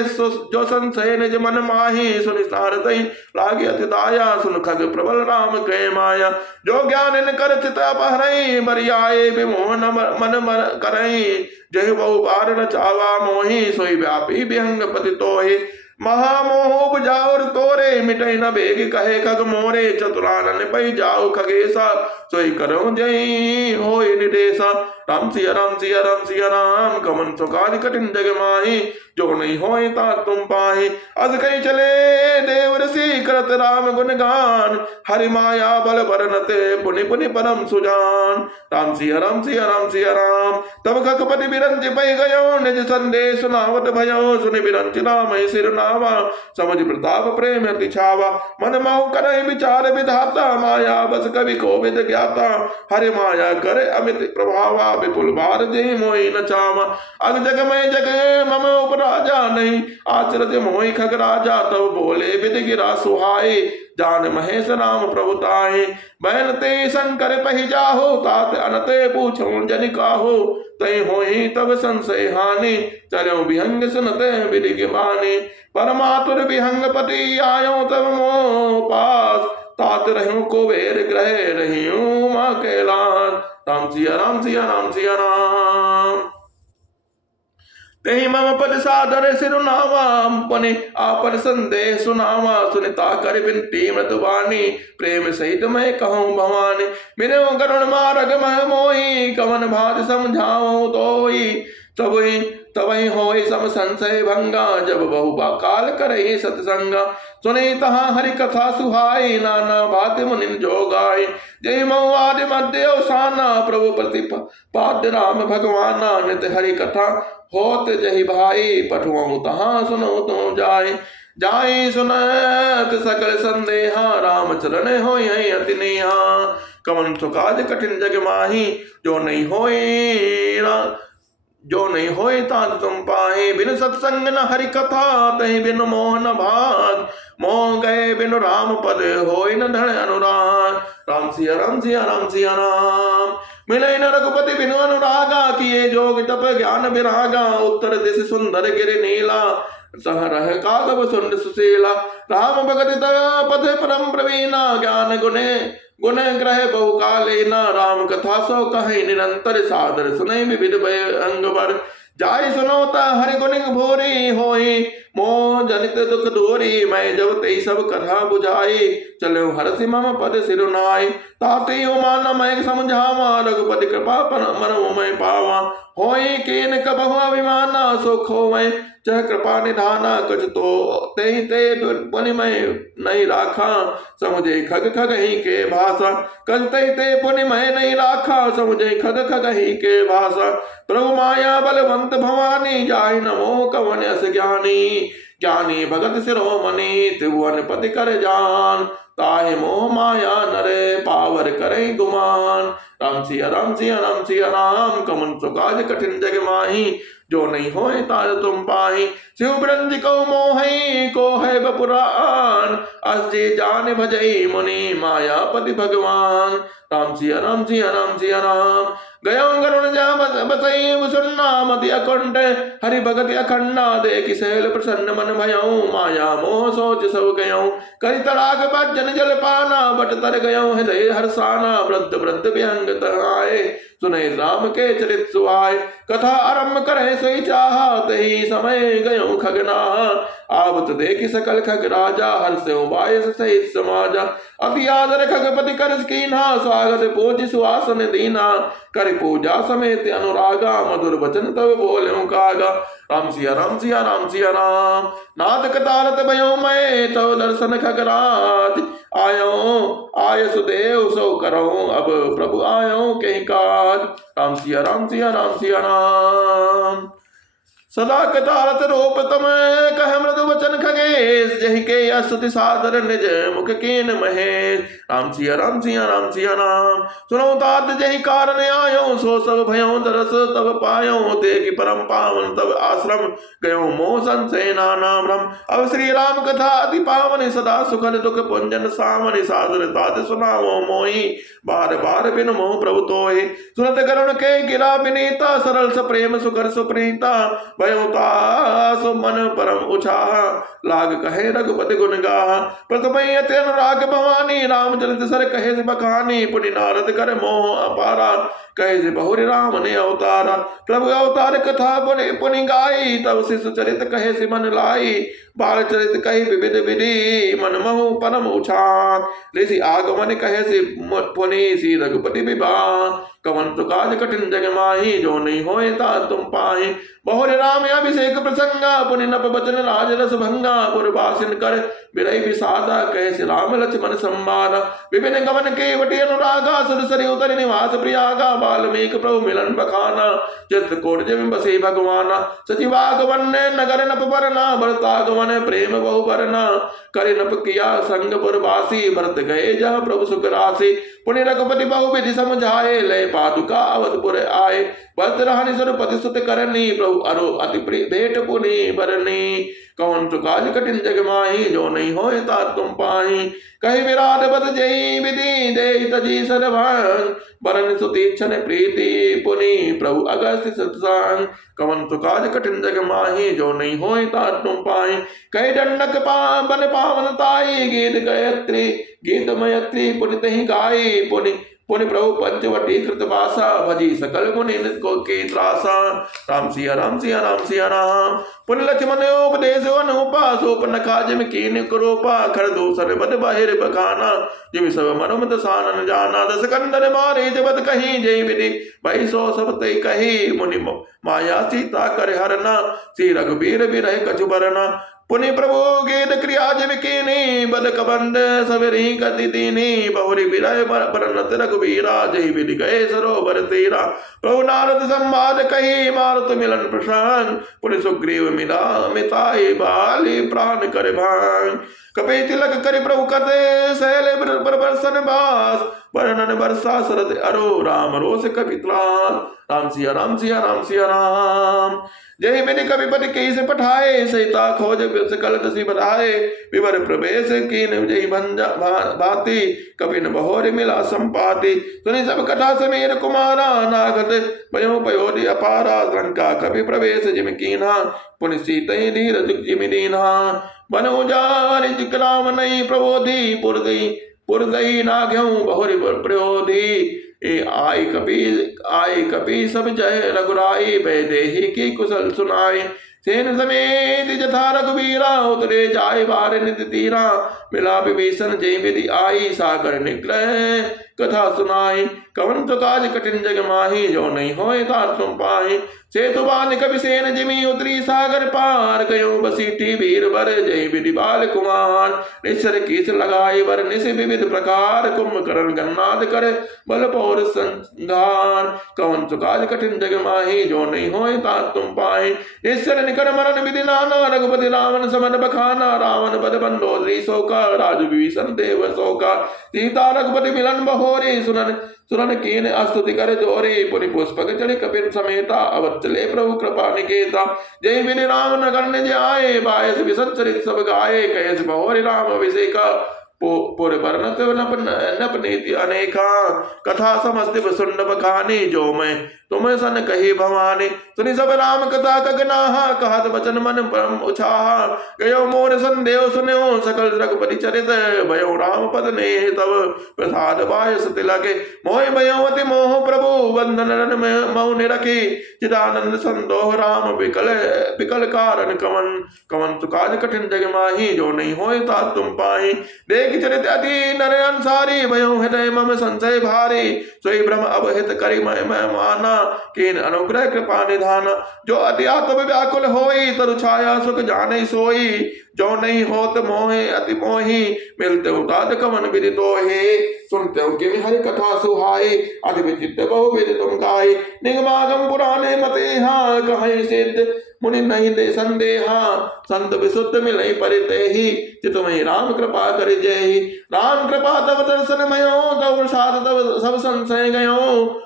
जो संशय निज मन माही। सुनि सारथी लागे अति दाया, सुन खग प्रबल राम कह माया। जो ज्ञान इन कर चित अपहरई, बरियाए विमोह मन करई। जय बहु बार न चावा मोही, सोई व्यापी विहंग पति तोहि। महामोह उपजाओ तोरे, मिटई न बेग कहे खग मोरे। चतुरानन पै जाओ खगेसा, सोई करो जय होय निदेशा। राम सिया राम सिया राम सिया राम। कमन सो काज कठिन जग माही, जो नहीं होए ता तुम पाही। अस कहीं चले देव ऋषि, करत राम गुण गान। हरि माया बल बरनते, पुनि पुनि परम सुजान। राम सिया राम सिया राम सिया राम। तब खगपति बिरंच पै गयो, निज संदेश सुनावत भयो। सुनि बिरंच नाम सिर नावा, समझ प्रताप प्रेम अति छावा। मन माहु करहि विचार विधाता, माया बस कवि कोविद ज्ञाता। हरि माया करे अमित प्रभावा, विपुल बार जय मोहि न चावा। अग जग में जग मम उपराजा नहीं, आचरत मोहि खग राजा। तब बोले विधि गिरा सुहाए, जान महेश राम प्रभुताए। बैन ते शंकर पहि जाहो, तात अनते पूछो जन काहो। तय होहि तब संशय हानि, चलो विहंग सुनते विधि के बानी। परमातुर विहंग पति आयो तब मोह पास, तात रहूं कुबेर ग्रह रहियूं माँ कैलाश। राम सिया राम सिया राम सिया राम। तेहि मम पद सादर सिरुनावा, अपने आपन संदेह सुनावा। सुनिता कर बिनती मृदुबानी, प्रेम सहित मैं कहूँ भवानी। मिलो करुण मारग मह मोही, कवन भात समझाऊं तोई। तबहि होई सब संशय भंगा, जब बहु काल करहि सतसंगा। सुने तहा हरि कथा सुहाई, नाना भांति मुनि जो गाय। जय मऊ आदि मध्य अवसाना, प्रभु प्रतिपाद्य राम भगवाना। नित हरि कथा होत जहि भाई, पठुओं तहाँ सुनो तो जाय। जाय सुनत सकल संदेहा, राम चरण होय अति नेहा। कवन सुकाज कठिन जग माही, जो नहीं होए तात तुम पाए। बिन सत्संग न हरि कथा, तहि बिन मोह न भाग। मोह गए बिन राम पद, होय न धन अनुराग। राम सिया राम सिया राम सिया राम। मिले न रघुपति बिनु अनुरागा, किए जोग तप ज्ञान विरागा। उत्तर दिश सुंदर गिरि नीला, सह रह कागब सुंड सुशीला। राम भगति पथ परम प्रवीणा, ज्ञान गुण ग्रह बहु कालेना। राम कथा सो कहि निरंतर, सादर सुनहि विविध अंग वर। जाय सुनोता हरि गुण भोरी, होई मोह जनित दुख दूरी। मैं जब ते सब कथा बुझाई, चलो हरसि मम पद सिरुनाई। ताते मान मैं समझावा, रघुपति कृपा मरम मैं पावा। होई केन कबहु अभिमाना, सुख होवै चह कृपा निधाना। कुछ तो ते पुनि मैं नहीं राखा, समुझे खग खग ही के भाषा। कछ ते पुनि मैं नहीं राखा, समुझे खग खग ही के भाषा। प्रभु माया बलवंत भवानी, जाहि नमो कवन अस ज्ञानी। ज्ञानी भगत शिरोमणि, त्रिभुवन पति कर जान। ताहि मोह माया नरे, पावर करे गुमान। राम सिया राम सिया राम सिया राम। कमन सुकाज कठिन जग माही, जो नहीं होए ताज तुम पाही। शिव ब्रंज को मोहि, को है बपुरान। अस जान भजई मुनि, मायापति भगवान। राम सिया राम सिया राम सिया राम। गयो गरुण जा बसई सुन्ना, मति अकुंठ हरि भगति अखंडा। देखि सैल प्रसन्न मन भयऊ, माया मोह सोच सब गयऊ। करि तड़ाग भजन जल पाना, बट तर गयऊ हृदय हर्षाना। वृद्ध वृद्ध विहंग आए, सुने राम के चरित सुहाय। कथा आरंभ करे सोई चाहा, तही समय गयो खगनाहा। आवत देखि सकल खग राजा, हर्षो बायस सहित समाजा। अति आदर खगपति कर कीन्हा, स्वागत पूज सुहासन दीना। कर पूजा समेत अनुरागा, मधुर वचन तब बोल्यों कागा। राम सिया राम सिया राम सिया राम। नाथ कतारत भयो मैं, तव दर्शन खगराज। आय सुदेव सो करो, अब प्रभु आयो कहीं काज। राम सिया राम सिया राम सिया राम। सदा कतारत रूप तम, कह मृदु वचन खगेश। जहि के स्तुति सादर निज मुख कीन महेश। राम सिया राम सिया राम सिया राम। सुनो तात जहि कारण आयो, सो सब भयो दरस तब पायो। देखि परम पावन तब आश्रम, गयो मोह संशय नाना भ्रम। अब श्री राम कथा अति पावन, सदा सुखद दुख पुंजन सामनि। सादर तात सुनावो मोहि, बार बार बिन मोह प्रभु तोहि। सुनत करुण के गिरा विनीता, सरल स प्रेम सुकर सुप्रीता। भयोतास मन परम उछाहा, लाग कहे रघुपति गुण गाहा। प्रथम अति अनुराग भवानी, रामचरित सर कहे बखानी। पुनि नारद कर मोह अपारा, कहे बहुरी राम ने अवतारा। प्रभु अवतार कथा पुनि गाई, तब शिशु चरित कहे मन लाई। बाल चरित कही विविध विधि, मन महु परम उछान। ऋषि आगमन कहे पुनि, सी रघुपति विवाह। कवन सुकाज कठिन जग माही, जो नहीं होए ता तुम पाही। बहुरी राम अभिषेक प्रसंगा, पुनि नप बचन राज रस भंगा। पुरवासिन कर विरही विषादा, कहे राम लक्ष्मण संवादा। विपिन गमन के वटी अनुरागा, सुरसरी उतरि निवास प्रियागा। वाल्मीकि प्रभु मिलन बखाना, चित्रकूट जिम बसे भगवाना। सचिवागमन नगर नप बरना, भरतागमन प्रेम बहु बरना। करे नप किया संग पुरवासी, भरत गए जहाँ प्रभु सुख राशि। पुनि रघुपति बहुविधि समझाए, लय पादुका अवधपुर आए। भक्त रहनि सुरपति सुत करनी, प्रभु अरो अति प्रिय भेंट पुनि बरनी। कौन सुकाज कठिन जग माही, जो नहीं होए तात तुम पाही। कही विराट बत जई विधि, दे तजी सरभान। बरन सुतीक्षण प्रीति पुनि, प्रभु अगस्त्य सत्संग। कवन सुकाज कठिन जग माही, जो नहीं होए तात तुम पाही। कही दंडक बन पावन ताई, गीत गायत्री गीत मयत्री पुनि तहि गाई। पुनि पुनि प्रभु पंचवटी कृतवासा, भजी सकल मुनि को के त्रासा। राम सिया राम सिया राम सिया राम। पुनि लक्ष्मण उपदेश अनुपा, सोप नखा जिम कीन क्रोपा। खर दूसर बद बाहिर बखाना, जिम सब मनोमत सानन जाना। दस कंदन मारे जबत कहीं, जय विधि भाई सो सब तय कही। मुनि माया सीता कर हरना, श्री रघुबीर बिरह कछु बरना। पुनि प्रभु गेद क्रिया जिम कीनी, बद कबंद सबरी गति दीनी। बहुरी बिरह बरनत रघुबीरा, जय विधि गए सरोवर तीरा। प्रभु नारद संवाद कही, मारुत मिलन प्रसन्न। पुनि सुग्रीव मिला मिताई, बाली प्राण कर भांग। कपि तिलक करि प्रभु कते, सैले बरसन बास। वर्णन बरसा सरद अरो, राम रोष कपि त्रास। राम सिया राम सिया राम सिया राम। जय मेरे कविपति कई से पठाए, सहिता खोज सकल तसी बढ़ाए। विवर प्रवेश कीन जय भंजा भांति, कपिन बहोर मिला संपाति। सुनि सब कथा समीर कुमारा, नागद भयो पयोधि अपारा। लंका कपि प्रवेश जिम कीन्हा, पुनि सीतहि धीरज जिमि दीन्हा। बनो जारि जिक्राम नहीं प्रबोधि, पुरदई नाग्यौ बहुरि प्रयोधि। आई कपि सब जय रघुराई, वैदेही की कुशल सुनाई। सेन समेत जथा रघुबीरा, उतरे जाय बार नित तीरा। मिला विभीषण जय विधि आई, सागर निकले कथा सुनाई। कवन तो काज कठिन जग माही, जो नहीं होए तात तुम पाही। सेतु बांध कपि सेन जिमी, उतरी सागर पार। गयो बसीठी वीर वर, जय विधि बाल कुमार। निश्चर कीस लगाई वर, निश विविध प्रकार। कुंभकर्ण गन्नाद कर बल पौर संहार। कवन तो काज कठिन जग माही, जो नहीं होए तात तुम पाही। निश्चर निकट मरण विधि नाना, रघुपति रावण समन बखाना। रावण बद बंदोदरी शोका, राज विभीषण देव शोका। सीता रघुपति मिलन बहोरी, सुनन कीन स्तुति कर जोरी। पुनि पुष्पक चढ़ी कपिन समेता, अवध चले प्रभु कृपा निकेता। जय विधि राम नगर निज आए, बायस विशद चरित सब गाये। कहेस बहोरी राम अभिषेका, पुर वर्णत नप नीति अनेका। कथा समस्त सुंड बखानी, जो मैं तुम सन कही भवानी। सुनि सब राम कथा कगनाहा, कहत वचन मन परम उछाहा। गयो मोर संदेव सुन्यो, सकल रघुपति चरित। भयो राम पद ने तब प्रसाद बायस तिलके। मोह भयोवति मोह प्रभु, बंधन मऊ निरखी। चिदानंद संदोह राम विकल कारण कवन। कवन सुकाज कठिन जग माही, जो नहीं होए तात तुम पाही। देख चरित अति नर अंसारी, भयो हृदय मम संशय भारी। सोई ब्रह्म अवहित करि मैं माना, कीन अनुग्रह कृपा निधान। जो अति आत्म व्याकुल होई, तरु छाया सुख जाने सोई। जो नहीं होत मोहे अति मोही, मिलते उताद कवन विधि तोहि। सुनते हो कि हरि कथा सुहाई, अति विचित्र बहुविध तुम गाई। निगमागम पुराने मतेहा, कहीं सिद्ध मुनि नहीं दे संदेहा। संत विशुद्ध मिलई परितेहि, चित में राम कृपा कर जय। राम कृपा तब दर्शन मयो, तब प्रसाद तब सब संशय गयो।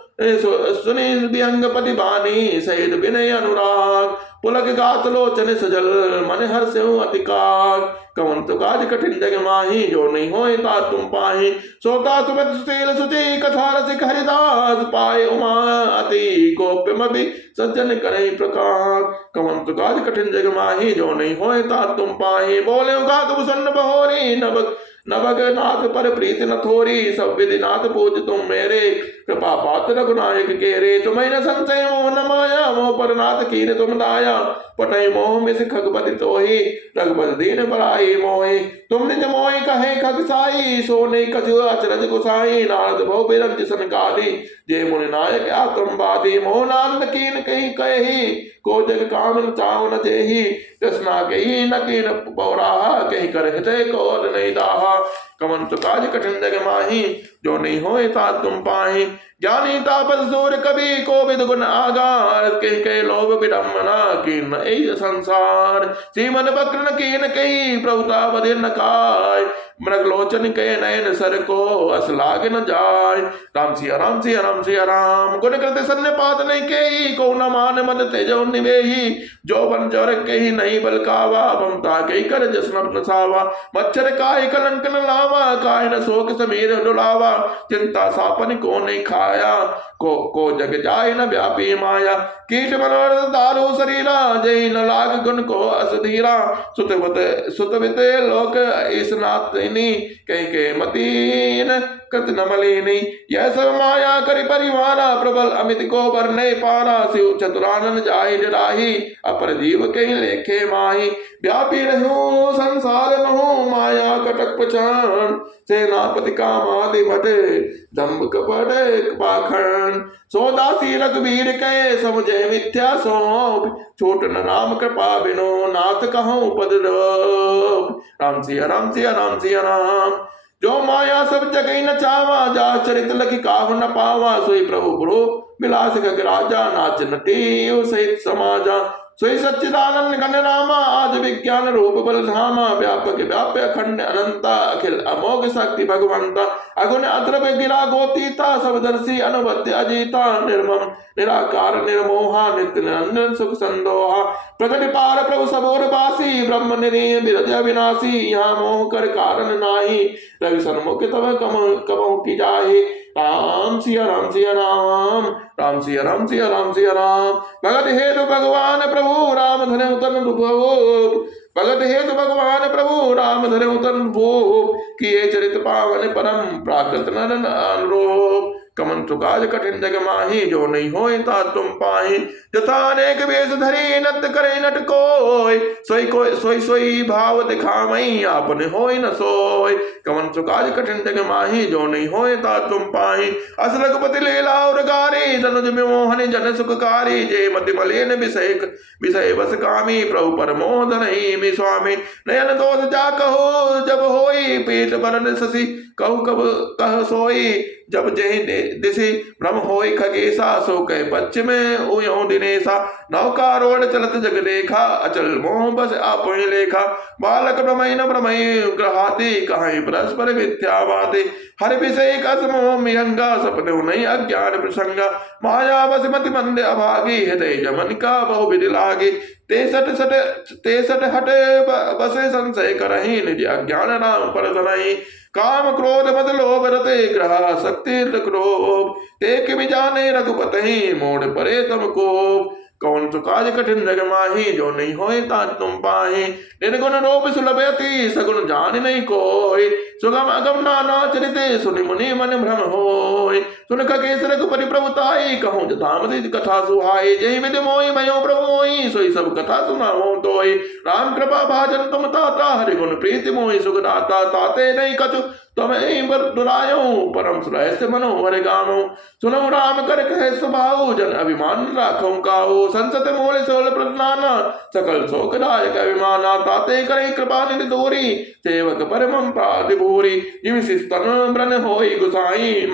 सुनि विहंगपति बानी, सहित विनय अनुराग। पुलक गात लोचन सजल, मन हर्ष अतिकार। कवन तो काज कठिन जग माही, जो नहीं होए तात तुम पाही। सोता सुमत सुशील सुचि, कथा रसिक हरिदास। पाए उमा अति गोप्यमपि, सज्जन करे प्रकार। कवन तो काज कठिन जग माही, जो नहीं होए तात तुम पाही। बोले गात भूषण बहोरी, नवग नाथ पर प्रीति न थोरी। सब विधि नाथ पूज तुम मेरे, कृपा पात्र रघुनायक के रे। तुम्हें न संशय मोह न माया, मोह पर नाथ कीन तुम दाया। पटई मोह मिस खगपति तोहि, रघुपति दीन बड़ाई मोहि। तुम निज मोहि कहे खग साई, सो नहीं कछु अचरज गुसाई। नारद भव बिरंज सनकादि, जय मुनि नायक आक्रमवादी। मोह नानद कीन कही कही, को जग काम चाव न जेहि। कृष्णा कही न कीन पौराहा, कहीं कर हृदय को नहीं दाहा। कवन तो काज कठिन जग माही, जो नहीं होए तात तुम पाही। ज्ञानी तापस सूर कवि, को विद गुण आगार। के लोभ विडम्बना, कीन एहि संसार। सीमन वक्र कीन कही, प्रभुता बधिर न काय। मृग लोचन के नयन सर को अस लाग न जाय। राम सिया राम सिया राम सिया राम। गुण कृत सन्य पात नहीं के को न मान मद तेजो निवेही। जो बन जर के ही नहीं बल कावा ममता के कर जसन न सावा। मच्छर काय कलंक न लावा काय न शोक समीर डुलावा। चिंता सापन को नहीं खाया को जग जाय न व्यापी माया। कीट मनोरथ दारू शरीरा जय न लाग गुण को असधीरा। सुतविते लोक इस नातिनी कहीं के मतीन कृत न मलिनी। यह सब माया करि परिवारा प्रबल अमित को बरने पारा। शिव चतुरानन जाहि डराही अपर जीव के लेखे माही। व्यापी रहूं संसार महु माया कटक पछान। सेनापति कामादि भट दम्भ कपट पाखंड। सोदासी रघुवीर के समझे मिथ्या सौंप। छोट न राम कृपा बिनो नाथ कहूँ पद रोप। राम सिया राम सिया राम सिया राम। जो माया सब जगह न चावा जा चरित लखी काहु न पावा। सोई प्रभु गुरु विलास गग राजा नाच नटी सहित समाजा। सोई सच्चिदानंद घन रामा आज विज्ञान रूप बल धामा। व्यापक व्याप्य अखंड अनंता अखिल अमोघ शक्ति भगवंता। अगुण अद्रव गिरा गोतीता सबदर्शी अनुबद्ध अजीता। निर्मम निराकार निर्मोहा नित्य निरंजन सुख संदोहा। प्रकट पार प्रभु सबोर बासी ब्रह्म निरी बिरज विनाशी। यहाँ मोह कर कारण नाही रवि सन्मुख तब कमो की जाहि। राम सिया राम सिया राम। राम सिया राम सिया राम सिया राम। भगत हेतु भगवान प्रभु राम धने उतन भूप। भगत हेतु भगवान प्रभु राम धने उतन भूप। किए चरित पावन परम प्राकृत नरन अनुरूप। कमन सुकाज कठिन जग माही जो नहीं होय ता तुम पाही। जथा अनेक वेश धरी नत करे नट कोय। सोई सोई भाव दिखावई आपने होय न सोय। कमन सुकाज कठिन जग माही जो नहीं होय ता तुम पाही। अस रघुपति लीला और गारी तनुज विमोहन जन सुखकारी। जय मति मलिन विषय बस कामी प्रभु परमोह धनहि स्वामी। नयन दोष जा कहो जब होई पीठ बरन शशि। कहु कब कह सोई जब जय दिशि। भ्रम होय खगेशा सो कह पश्चिम उयो दिनेशा। नौका रोड चलत जग रेखा अचल मोह बस आप लेखा। बालक भ्रमई न भ्रमई ग्रहाति कहीं परस्पर मिथ्यावादि। हर विषय कस मोह मिहंगा सपने नहीं अज्ञान प्रसंगा। माया बस मति मंद अभागी हृदय जमन का बहु विधि लागी। तेसठ हट बसे संशय करही निज अज्ञान नाम पर सनहि। काम क्रोध मद लोभ रते ग्रह शक्ति क्रोध। एक भी जाने रघुपति मोड़ परे तम को। कौन सुकाज कठिन जग माही जो नहीं होए ता तुम पाही। निर्गुण रूप सुलभयति सगुण जान नहीं कोई। सुगम अगम नाना चरिते सुनि मुनि मन भ्रम होय। सुन खगेश रघुपति प्रभुताई कहूँ जथामति कथा सुहाई। जय विधि मोहि भयो प्रभु मोहि सोई सब कथा सुनाओ तोय। राम कृपा भाजन तुम ताता हरि गुण प्रीति मोहि सुख दाता। ताते नहीं कछु तुम दुरायो परम श्रेष्ठ मनोहर गामो। सुनो राम कर कहे स्वभाव जन अभिमान राखो काओ। संसत मूल सोल प्रधाना सकल शोकदायक अभिमाना। ताते करे कृपा निधि दूरी सेवक परमं प्राति भूरी। जिम स्तन ब्रन होई गुसाई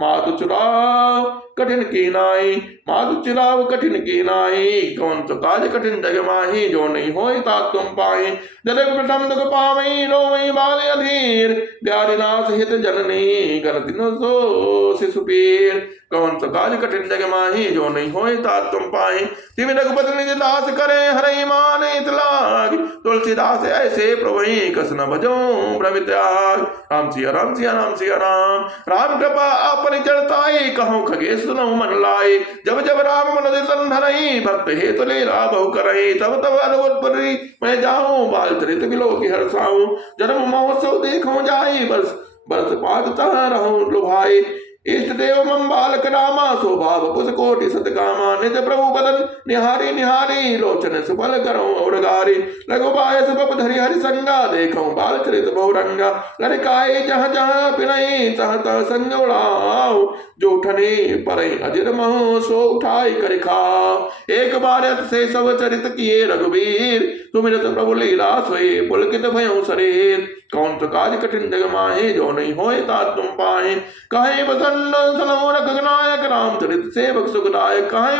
मातु चुराव कठिन की नाई। मातु चुराव कठिन की नाई। कौन सो काज कठिन जग माही जो नहीं होय ता तुम पाही। जलक प्रथम दुख पावई रोवई बाल अधीर। ब्यारिनाश हित जननी गलति न सो शिशु पीर। कौन सो काज कठिन जग माही जो नहीं होय ता तुम पाही। तिम रघुपति निज दास करे हरई मान इतलाग। तुलसीदास ऐसे प्रभुई कस न भजो भ्रमित्याग। राम सिया राम सिया राम सिया राम। राम कृपा आपन चढ़ताई कहूँ खगेश सुनो मन लाई। जब जब राम मन दिसन धरई भक्त हेतु लीला बहु करई। तब तब अद्भुत पुरी मैं जाऊं बाल चरित बिलो की हर्षाऊं। जन्म महोत्सव देखूं जाई बरस पादता रहूं लुभाई। इष्ट देव मम बालक रामा शोभा पुष कोटि सतकामा। निज प्रभु बदन निहारी निहारी लोचन सुफल करो और गारी। लघुबाय सुबप धरि हरि संगा देखो बाल चरित बहुरंगा। लड़काए जहाँ जहाँ पिनई तह तह संग उड़ाओ। जूठनी परई अजिर महो सो उठाई कर खाओ। एक बार से सब चरित किए रघुवीर। सुमिरत प्रभु लीला सोए पुलकित भयो शरीर। कौन तो काज कठिन जग माहे जो नहीं होए ता तुम पाए। कहे बसन सुनो खगनायक रामचरित सेवक सुखदायक कहाई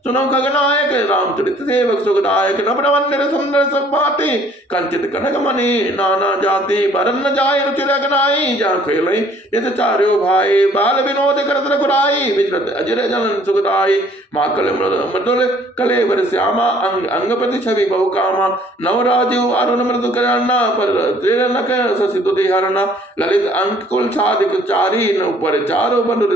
सुनो खगनायक रामचरित सेवक सुखदायक नवन मंदिर सुंदर सब भांति कंचित कनक मणि नाना जाति बरन जाय रुचि रखनाई जहाँ खेलई नित चार्यो भाई बाल विनोद करत रघुराई विचरत अजर जनन सुखदाई माकल मृदुल कलेवर श्यामा अंग प्रति छवि बहु कामा नवराजु अरुण मृदु करना पर त्रिनक शशि तुति हरना ललित अंकुल साधिक चारी न ऊपर चारों बन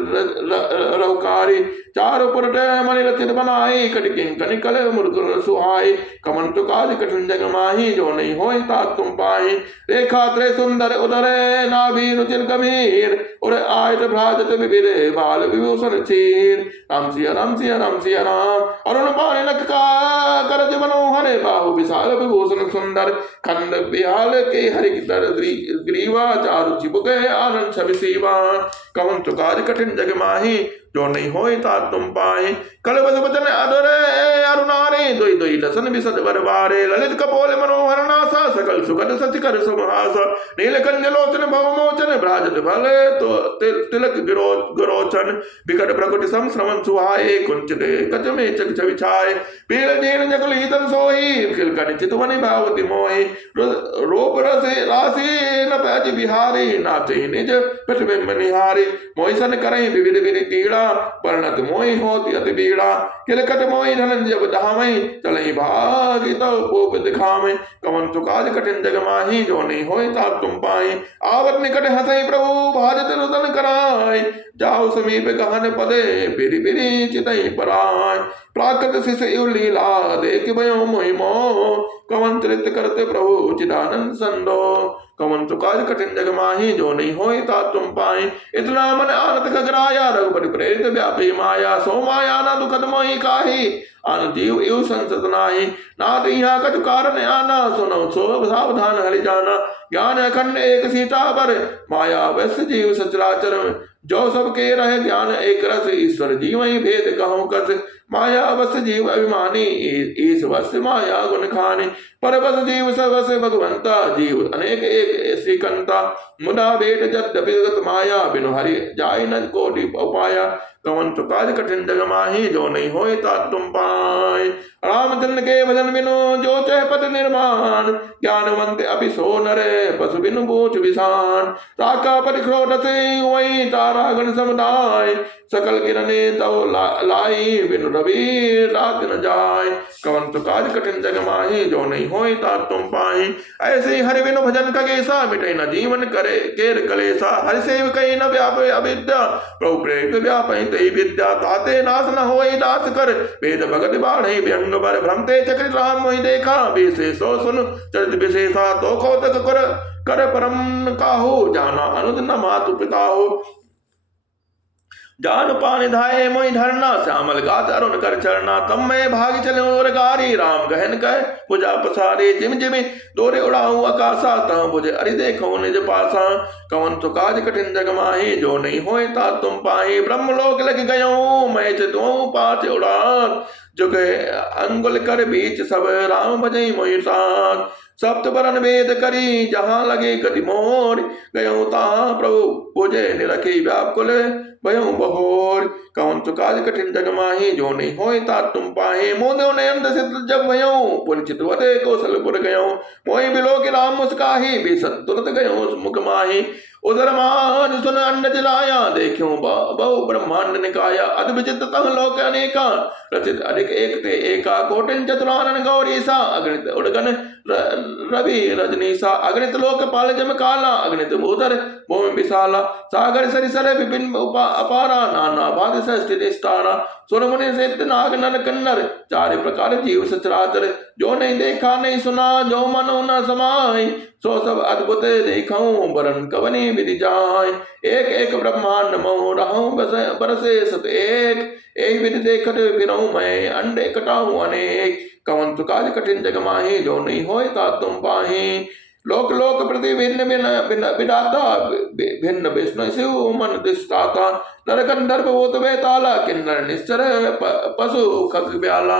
रहुकारी चारों पुरट मणि रचित बनाई कटिकिं कनिकल मुर्गुल सुहाई कमन तुकाज कठिन जग माही जो नहीं होई तात तुम पाही रेखा त्रे सुंदर उदर नाभि रुचिर गंभीर और आयत भ्राजत विविधे बाल विभूषण चीर राम सिया राम सिया राम सिया राम अरुण पाणी नख का करज मनोहर बाहु विशाल विभूषण सुंदर खंड बिहाल के हरि ग्रीवा चारु चिबुक आनंद छवि सीवा कवन तुकाज कठिन जग माही जो नहीं होई तात तुम पाए कल बस बचन अधर अरुणारे दोई दोई लसन विसद बरबारे ललित कपोल मनोहर नासा सकल सुखद सचिकर समहास नीलकंज लोचन भवमोचन भ्राजत भल तो तिलक गिरोचन विकट प्रकट सम श्रवण सुहाए कुंचित कच में चक छवि छाए पील दीन जकुल हितन सोई खिल कनि चितवनि भावति मोहि रूप रसे राशि न पैज बिहारी नाचे निज प्रतिबिंब निहारी मोहिसन करई विविध विधि तीड़ा पर्णत मोहि होति अति बीड़ा किलकट मोहि धनन जब धामई चलई भागी तो पोप दिखामई कमन तुकाज कठिन जग माही जो नहीं होई तात तुम पाई आवत निकट हसई प्रभु भाजत रुदन कराय जाओ समीप गहन पदे पिरि पिरि चितई पराय प्राकृत शिष इव लीला देख भयो मोहि मोह कमन त्रित करते प्रभु चिदानंद संदो कमन तुकाज कठिन जग माही जो नहीं होई तात तुम पाई इतना मन आनत खगराया रघुपति प्रेरित व्यापी माया सो माया ना दुखद मोहि काहि आन जीव इव संसत नाही नाथ यहाँ कछु कारण आना सुनो सो सावधान हरि जाना ज्ञान अखंड एक सीता पर माया वैश्य जीव सचराचर जो सबके रहे ज्ञान एक रस ईश्वर जीव ही भेद कहूँ कस माया वश जीव अभिमानी ईश वश माया गुण खानी पर बस जीव सवस भगवंता जीव अनेक एक श्रीकंता मुदा भेट जद्यपि माया बिनु हरि जाय न कोटि उपाया कवन तुकाज कठिन जग माही जो नहीं होई तात तुम पाए रामचंद्र के भजन बिनु जो चह पद निर्माण ज्ञानवंत अभी सो नरे पशु बिनु पूछ विषान राका परिक्रोध से वही तारा गण समुदाय सकल किरणे तव लाई बिनु रवि रात न जाय कवन तुकाज कठिन जग माही जो नहीं होई तात तुम पाए ऐसे हरि बिनु भजन कगेसा मिटे न जीवन करे केर कलेसा हरि सेव कई न व्याप अविद्या प्रभु प्रेत व्याप तई विद्या ताते नाश न होई दास कर वेद भगत बाढ़े व्यंग बर भ्रमते चक्र राम मोहि देखा विशेषो सुन चरित विशेषा तो कौतक कर परम काहू जाना अनुद न मातु पिता हो जान पान धाये मोहि धरना श्यामल गात अरुण कर चरना तम मैं भाग चलो और गारी राम गहन कह भुजा पसारे जिम जिम दोरे उड़ाऊ आकाशा तह बुझे अरि देखो निज पासा कवन तुकाज कठिन जग माही जो नहीं होए ता तुम पाही ब्रह्मलोक लग गयो मैं चितुँ पाच उड़ान जुग अंगुल कर बीच सब राम भजई मोहि साथ सप्त बरन वेद करी जहाँ लगे गति मोर गयो ता प्रभु पूजे निरखी व्याकुल भयो बहोर कौन तुकाज कठिन जग माही जो नहीं होय ता तुम पाहे मोदो नयन दसित जब भयो पुलचित वदे कौशलपुर गयो मोहि बिलो के राम मुस्काही बेसत तुरत गयो मुख माही उधर मान सुन अन्न जलाया देखो बहु ब्रह्मांड निकाया अद्भुत विचित्र तह लोक अनेका रचित अधिक एक ते एका कोटिन चतुरानन गौरी सा अगणित उड़गन रवि रजनी सा अगणित लोक पाल जम काला अगणित भूधर भूमि विशाला सागर सरिसर विपिन अपारा नाना भाग षष्टि निष्ठारा सुर मुनि सहित नाग नर कन्नर चार प्रकार जीव सचराचर जो नहीं देखा नहीं सुना जो मनो न समाय सो सब अद्भुत देखऊं बरन कवनी विधि जाय एक एक ब्रह्मांड मोह रहूं बरसे सत एक विधि देखत फिरऊं मैं अंडे कटाऊं अनेक कवन तुकाज कठिन जग माही जो नहीं होय ता तुम पाही लोक लोक प्रति भिन्न भिन्न विदाता भिन्न विष्णु शिव मन दिष्टाता नर गंधर्व भूत बेताला किन्नर निश्चर पशु खग ब्याला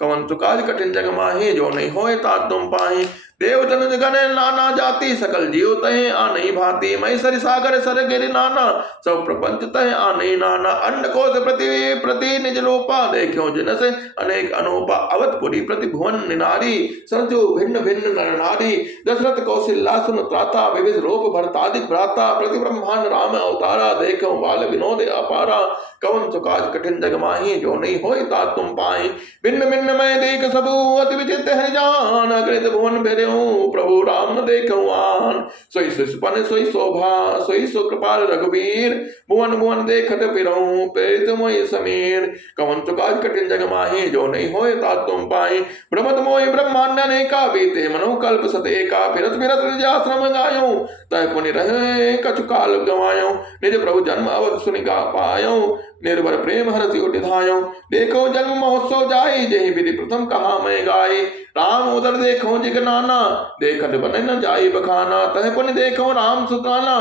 कवन तुकाज कठिन जग माही जो नहीं होय ता तुम पाही देव तनुज गण नाना जाति, सकल जीव तहे आनई भांति, मई सरि सागर सर गिरि नाना, सब प्रपंच तहे आनई नाना, अंड कोश पृथ्वी प्रति निज रूपा, देखो जिन से अनेक अनूपा, अवधपुरी प्रति भुवन निनारी, सरजू भिन्न भिन्न नर नारी, दशरथ कौशल्या सुन त्राता, विविध रूप भरतादिक भ्राता, प्रति ब्रह्मांड राम अवतारा, देखो बाल विनोद अपारा, कवन सुकाज कठिन जग माही, जो नहीं होई तात तुम पाई, भिन्न भिन्न मैं देख सबू, अति विचित्र हरि जान, अगणित भुवन भेदे प्रभु राम न देखऊं आन, सोई सुपन सोई शोभा, सोई सो कृपाल रघुवीर, भुवन भुवन देखत फिरऊं, प्रेरित मोहि समीर, कवन सुकाज कठिन जग माही, जो नहीं होए तात तुम पाई, भ्रमत मोहि ब्रह्मांड अनेका, बीते मनो कल्प सत एका, फिरत फिरत निज आश्रम गायूं, तय पुनि रहे कछु काल गवायूं, निज प्रभु जन्म अवध सुनि गा पायूं, निर्भर प्रेम हरसि उठि धायूं, देखो जन्म महोत्सव जाई, जेहि विधि प्रथम कहा मैं गाई, राम उदर देखो जिग नाना, देखत बन न जाई बखाना, तह पुनि देखो राम सुताना,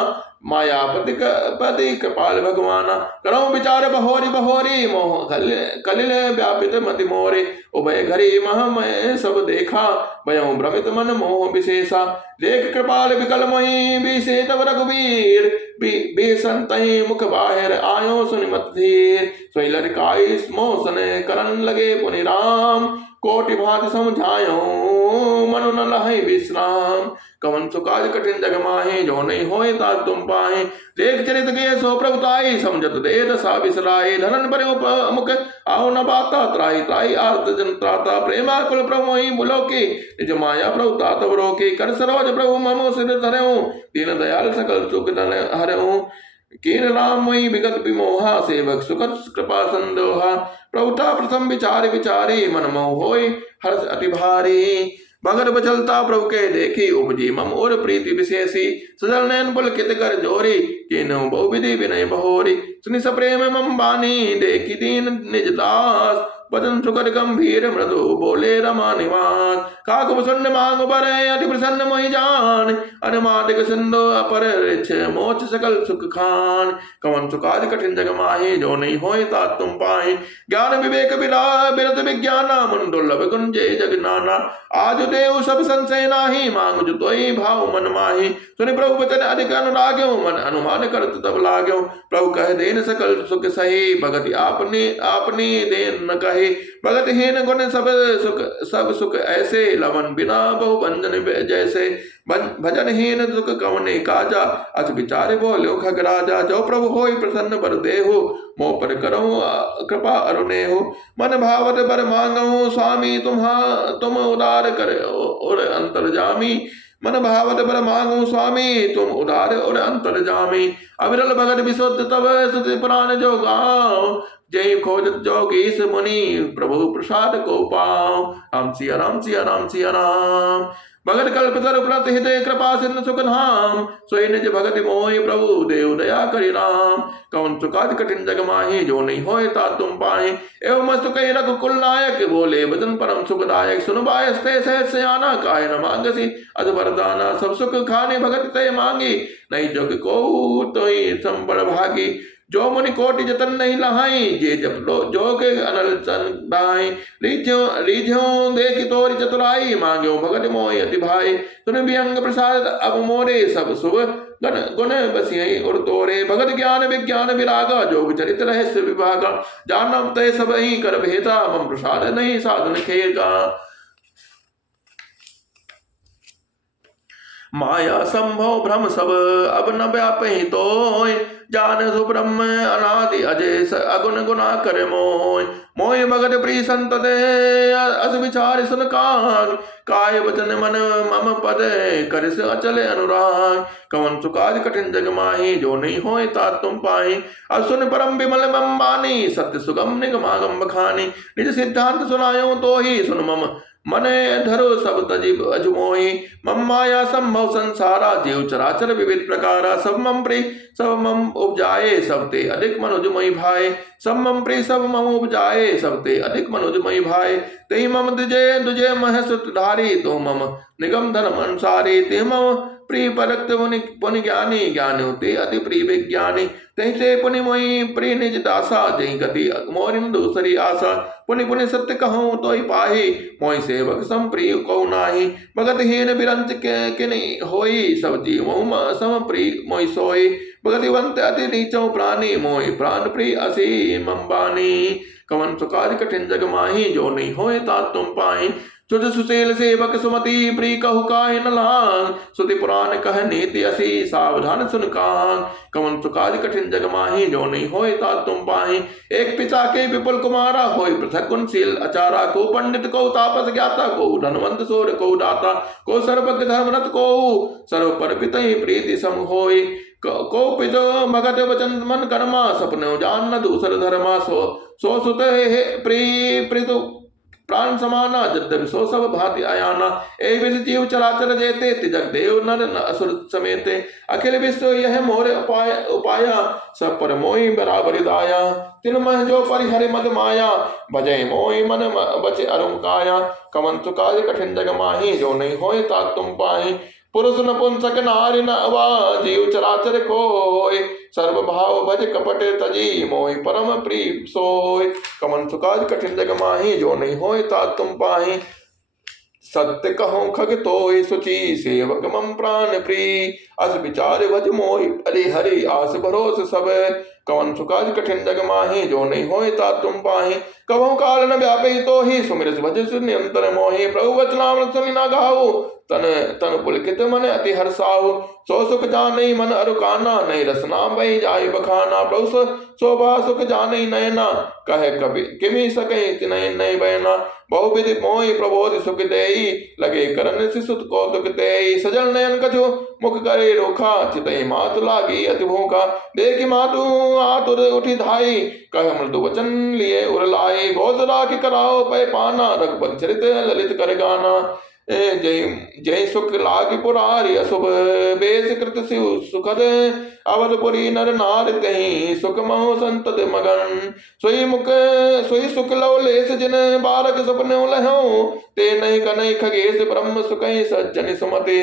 मायापति पति कृपाल भगवाना, करो विचार बहोरी बहोरी, मोह कलिल व्यापित मति मोरे, उभय घरी मह मैं सब देखा, भयं भ्रमित मन मोह विशेषा, देख कृपाल विकल मोहि विषे तव रघुवीर, बेसन तहि मुख बाहिर आयो सुनि मत धीर, सोई लड़काई मोसन करन लगे पुनि राम, कोटि भांति समझायो मनु न लहै विश्राम, कवन सुकाज कठिन जग माहे, जो नहीं होए तात तुम पाहे, देख चरित गे सो प्रभुताई, समझत दे दशा बिसराई, धनन पर मुख आओ न बाता, त्राही त्राही आर्त जन त्राता, प्रेमा कुल प्रभु मोहि बुलोकी, निज माया प्रभु तात रोके, कर सरोज प्रभु ममो सिर धरऊं, दीन दयाल सकल सुख धन हरऊं, कीन राम मोहि विगत विमोहा, सेवक सुखद कृपा संदोहा, प्रभुता प्रथम विचार विचारी, मन मोह होय हर्ष अति भारी, भगत बचलता प्रभु के देखी, उपजी मम और प्रीति विशेषी, सजल नयन पुलकित कर जोरी, कीन्हु बहु विधि विनय बहोरी, सुनि सप्रेम मम बानी, देखी दीन निज दास, वचन सुखद गंभीर मृदु, बोले रमा निवास, काकुब सुन्न मांग बरे, अति प्रसन्न मोहि जान, अनुमादिक सिंधु अपर रिछ, मोच सकल सुख खान, कवन सुकाज कठिन जग माही, जो नहीं होए तात तुम पाए, ज्ञान विवेक बिरत विज्ञाना, मन दुर्लभ गुण जय जग नाना, आज देव सब संशय नाही, मांग जो तोई भाव मन माही, सुनि प्रभु वचन अधिक अनुराग्यो, मन अनुमान करत तब लाग्यो, प्रभु कह देन सकल सुख सही, भगति आपनी देन न कहे, भगत हीन गुण सब सुख ऐसे, लवन बिना बहु बंधन जैसे, भजन हीन सुख कवने काजा, अस विचारे बोलो खग राजा, जो प्रभु होई प्रसन्न बर देहु, मोह पर करो कृपा अरुणे हो, मन भावत बर मांगो, स्वामी तुम उदार कर और अंतर्जामी, मन भावत बर मांगो स्वामी, तुम उदार और अंतर्जामी, अविरल भगत विशुद्ध तब स्तुति पुराण जो गाओ, जय खोजत जोगीश मुनि, प्रभु प्रसाद को पाओ, राम सिया राम सिया राम सिया राम, भगत कल्प तरुप्रत हृदय कृपा सिंधु सुख धाम, सोई निज भगत मोहि प्रभु देव दया करि राम, कवन सुकाज कठिन जग माही, जो नहीं होए तात तुम पाए, एवं मस्तु कही रघुकुल नायक, बोले वचन परम सुखदायक, सुन बायस्ते सहज सयाना, काय न मांगसी अज वरदाना, सब सुख खाने भगत ते मांगी, नहीं जग को तो ही संबड़ भागी, जो मुनि कोटि जतन नहीं लहाई, जे जप लो जोग अनल सन भाई, रीझ्यों देखि तोरि चतुराई, मांग्यो भगत मोहि अति भाई, सुन विहंग प्रसाद अब मोरे, सब शुभ गुण बसियई और तोरे, भगत ज्ञान विज्ञान विरागा, जोग चरित रहस्य विभागा, जानम तय सब ही कर भेदा, मम प्रसाद नहीं साधन खेगा, माया संभव भ्रम सब अब न व्यापहि तोय, जान सुब्रह्म अनादि अजय अगुण गुना कर मोय, मोय भगत प्रिय संत दे अस विचार सुन काग, काय वचन मन मम पद करिस अचल अनुराग, कवन सुकाज कठिन जग माही, जो नहीं होए तात तुम पाए, असुन परम विमल मम बानी, सत्य सुगम निगमागम बखानी, निज सिद्धांत सुनायो तो ही सुन मम मने धरो सब तजी अजमोहि, मम माया संभव संसारा, जीव चराचर विविध प्रकारा, सब मम प्रिय सब मम उपजाए, सब ते अधिक मनुज मई भाई, सब मम प्रिय सब मम उपजाए, सब ते अधिक मनुज मई भाई, तेहि मम दुजे दुजे मह सुत धारी, तो मम निगम धर्म अनुसारी ते मम प्रिय परक्त पुनि ज्ञानी ज्ञान होते अति प्रिय विज्ञानी तही ते पुनि मोहि प्रिय निज दासा जही गति मोरिन दूसरी आशा पुनि पुनि सत्य कहूँ तो ही पाही मोहि सेवक सम प्रिय को नाही भगत हीन बिरंच किनि होई सब जीव सम प्रिय मोहि सोई भगतिवंत अति नीचो प्राणी मोहि प्राण प्रिय असीम अंबानी कवन सुकाज कठिन जग माही जो नहीं होए तात तुम पाई सुज सुशील सेवक सुमति प्रिय कहु काहि न लांग सुति पुराण कह नीति असी सावधान सुन कांग कवन सुकाज कठिन जग माही जो नहीं होए तात तुम पाही एक पिता के विपुल कुमारा होय पृथक गुणशील अचारा को पंडित को तापस ज्ञाता को धनवंत सूर्य को दाता को सर्वज्ञ धर्मरत को सर्व पर पिता प्रीति सम होय को पित भगत वचन मन कर्मा सपने जान न दूसर धर्मा सो सुत प्रिय प्रीतु प्राण समाना जद्यपि सो सब भांति आयाना ए विष जीव चराचर जेते तिजक देव नर असुर समेते अखिल विश्व यह मोर उपाया सब पर मोहि बराबर दाया तिन मह जो परिहरि मद माया भजय मोहि मन बचे अरुम काया कवन सुकाज कठिन जग माही जो नहीं होए तात तुम पाही पुरुष नपुंसक नारी न अवा जीव चराचर कोय सर्व भाव भज कपट तजी मोहि परम प्रिय सोय कमन सुकाज कठिन जग माही जो नहीं होय तात तुम पाही सत्य कहो खग तोय सुचि सेवक मम प्राण प्रिय अस विचार भज मोहि हरि हरि आस भरोस सब कवन सुकाज कठिन जग माही जो नहीं होय तात तुम पाही कबहु काल न व्यापी तो ही सुमिरस भज निरंतर मोहि प्रभु वचनामृत सुनि न गाओ तन पुलकित मन अति हर्षाओ सो सुख जाने मन अरुकाना नहीं रसना बही जाय बखाना प्रभु शोभा सुख जाने नयना कहे कवि किमि सके तिनय नहीं बहना बहुविधि मोहि प्रबोधि सुख देई लगे करन शिशुत कौतुक देई सजल नयन कछु मुख करे रोखा चितई मातु लागी अति भूखा देखि मातु आतुर उठी धाई कह मृदु वचन लिए उर लाए भोज राखि कराओ पै पाना रघुपति चरित ललित कर गाना जय जय सुख लाग पुरारी अशुभ बेस कृत शिव सुखद अवधपुरी नर नार कहीं सुख महो संतत मगन सोई सुख लवलेश जिन बारक सपने लहो ते नहीं कनई खगेश ब्रह्म सुखई सज्जन सुमते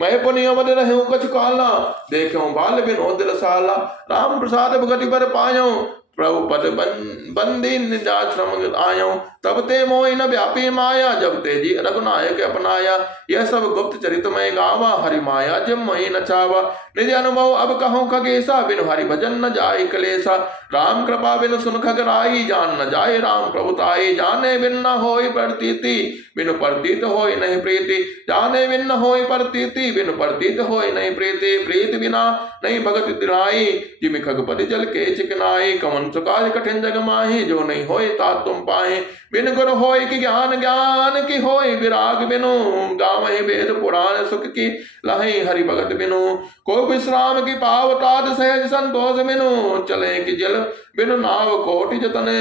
मैं पुनि अवध रहूं कछ काला देखो बाल विनोद रसाला राम प्रसाद भगति पर पायो प्रभु पद बंदी निजाश्रम आयो तब ते मोहि न व्यापी माया जब तेजी रघुनायक अपनाया यह सब गुप्त चरित में गावा हरि माया जब मोहि न चावा निज अनुभव अब कहूँ खगेशा बिनु हरि भजन न जाय कलेसा राम कृपा बिनु सुन खगराई जान न जाय राम प्रभुताई जाने बिन न होय प्रतीति बिनु प्रतीत होय नहीं प्रीति जाने बिन न होय प्रतीति बिनु प्रतीत होय नहीं प्रीति प्रीति बिना नहीं भगत दिलाई जिमि खगपति जल के चिकनाई कमन सुकाज कठिन जग माही जो नहीं होय तात तुम पाए बिन गुर होय कि ज्ञान ज्ञान की होय विराग बिनु गावहि वेद पुराण सुख की लहै हरि भगत बिनु को विश्राम की पाव ताद सहज संतोष बिनु चले कि जल बिनु नाव कोटि जतने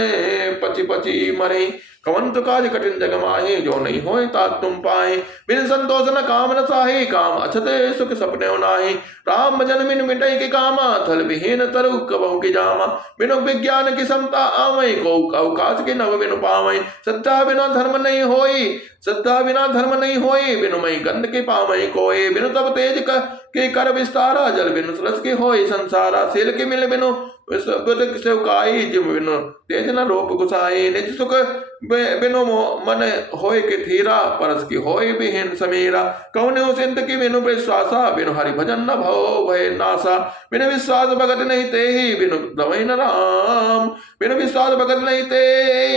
पची पची मरे कवन काज कठिन जग माही जो नहीं होय तात तुम पाए बिन संतोष न काम न साही काम अछते सुख सपने नाही राम भजन बिन मिटई के कामा थल विहीन तरु कबहु की जामा बिनु विज्ञान की समता आवई को अवकाश के नव बिनु पावई श्रद्धा बिना धर्म नहीं होई श्रद्धा बिना धर्म नहीं होई बिनु मई गंध के पावई कोई बिनु तब तेज के कर विस्तारा जल बिनु सरस के होई संसारा सील के मिल बिनु सेवकाई जिम बिनु तेज न रूप गुसाई निज सुख बिनु मन होय के थीरा परस की होय बिहीन समीरा कौन सिंध की बिनु विश्वासा बिनु हरि भजन न भव भय नासा बिनु विश्वास भगत नहीं ते ही बिनु द्रवै न राम बिनु विश्वास भगत नहीं ते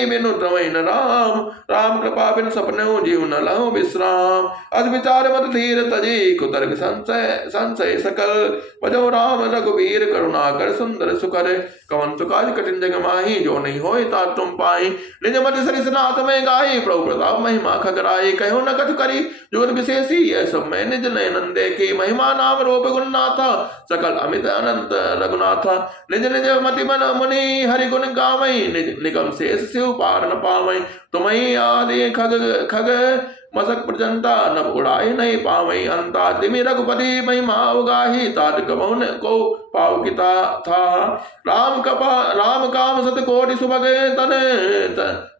बिनु द्रवै न राम राम कृपा बिनु सपने जीव न लहु विश्राम अज विचार मत धीर तजी कुतर्क संशय सकल भजो राम रघुवीर करुणा कर सुंदर सुकर कवन सुकाज कठिन जग माही जो नहीं होय तात तुम पाई निज मत सरिसनाथ में गाई प्रभु प्रताप महिमा खगराई कहो न कछु करी जुगत विशेषी यह सब मैं निज नयन देखी महिमा नाम रूप गुणनाथा सकल अमित अनंत रघुनाथा निज निज मति मन मुनि हरि गुण गावई निज निगम शेष शिव पार न पावई तुम्हें आदि खग मसक प्रजंता नभ उड़ाई नहीं पावई अंता तिमि रघुपति महिमा उगाही तात कबहुन को पाव किता था राम काम सत कोटि सुभग तन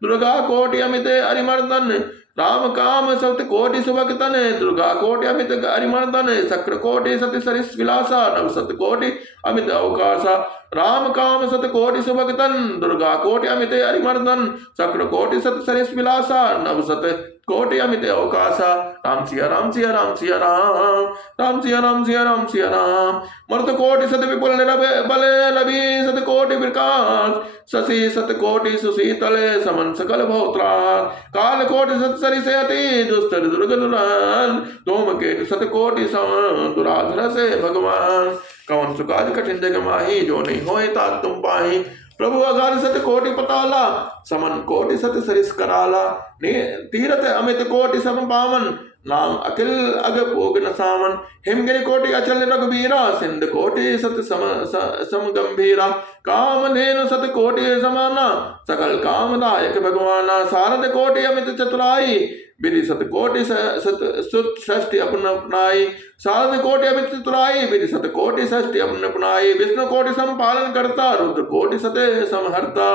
दुर्गा कोटि अमित अरिमर्दन राम काम सत कोटि सुभगतन दुर्गा कोटि अमित हरिमर्दन शक्र कोटि सति सरिस विलासा नव सत कोटि अमित अवकाशा राम काम सत कोटि सुभगतन दुर्गा कोटि अमित हरिमर्दन शक्र कोटि सत सरिस विलासा नव सत कोटि अमित अवकाशा राम सिया राम सिया राम सिया राम राम सिया राम सिया राम सिया राम मर्त कोटि सत विपुल बल लभी सत कोटि विकास शशि सत कोटि सुशीतले समन सकल भौत्रास काल कोटि सत सरिसे अति दुस्तर दुर्ग दुरान धूम केतु सत कोटि सम दुराधर से भगवान कवन सुकाज कठिन जग माही जो नहीं होए तात तुम पाही प्रभु अगाध सत कोटि पताला समन कोटि सत सरिस कराला तीरथ अमित कोटि सम पावन नाम अखिल अग पोग न सामन हिमगिरि कोटि अचल रघुबीरा सिंध कोटि सत सम गंभीरा काम धेनु सत कोटि समाना सकल कामदायक भगवाना सारद कोटि अमित चतुराई विधि सत कोटि सुत षष्टि अपन अपनाई सारद कोटि अमित चतुराई विधि सत कोटि षष्टि अपन अपनाई विष्णु कोटि संपालन करता रुद्र कोटि सते समहर्ता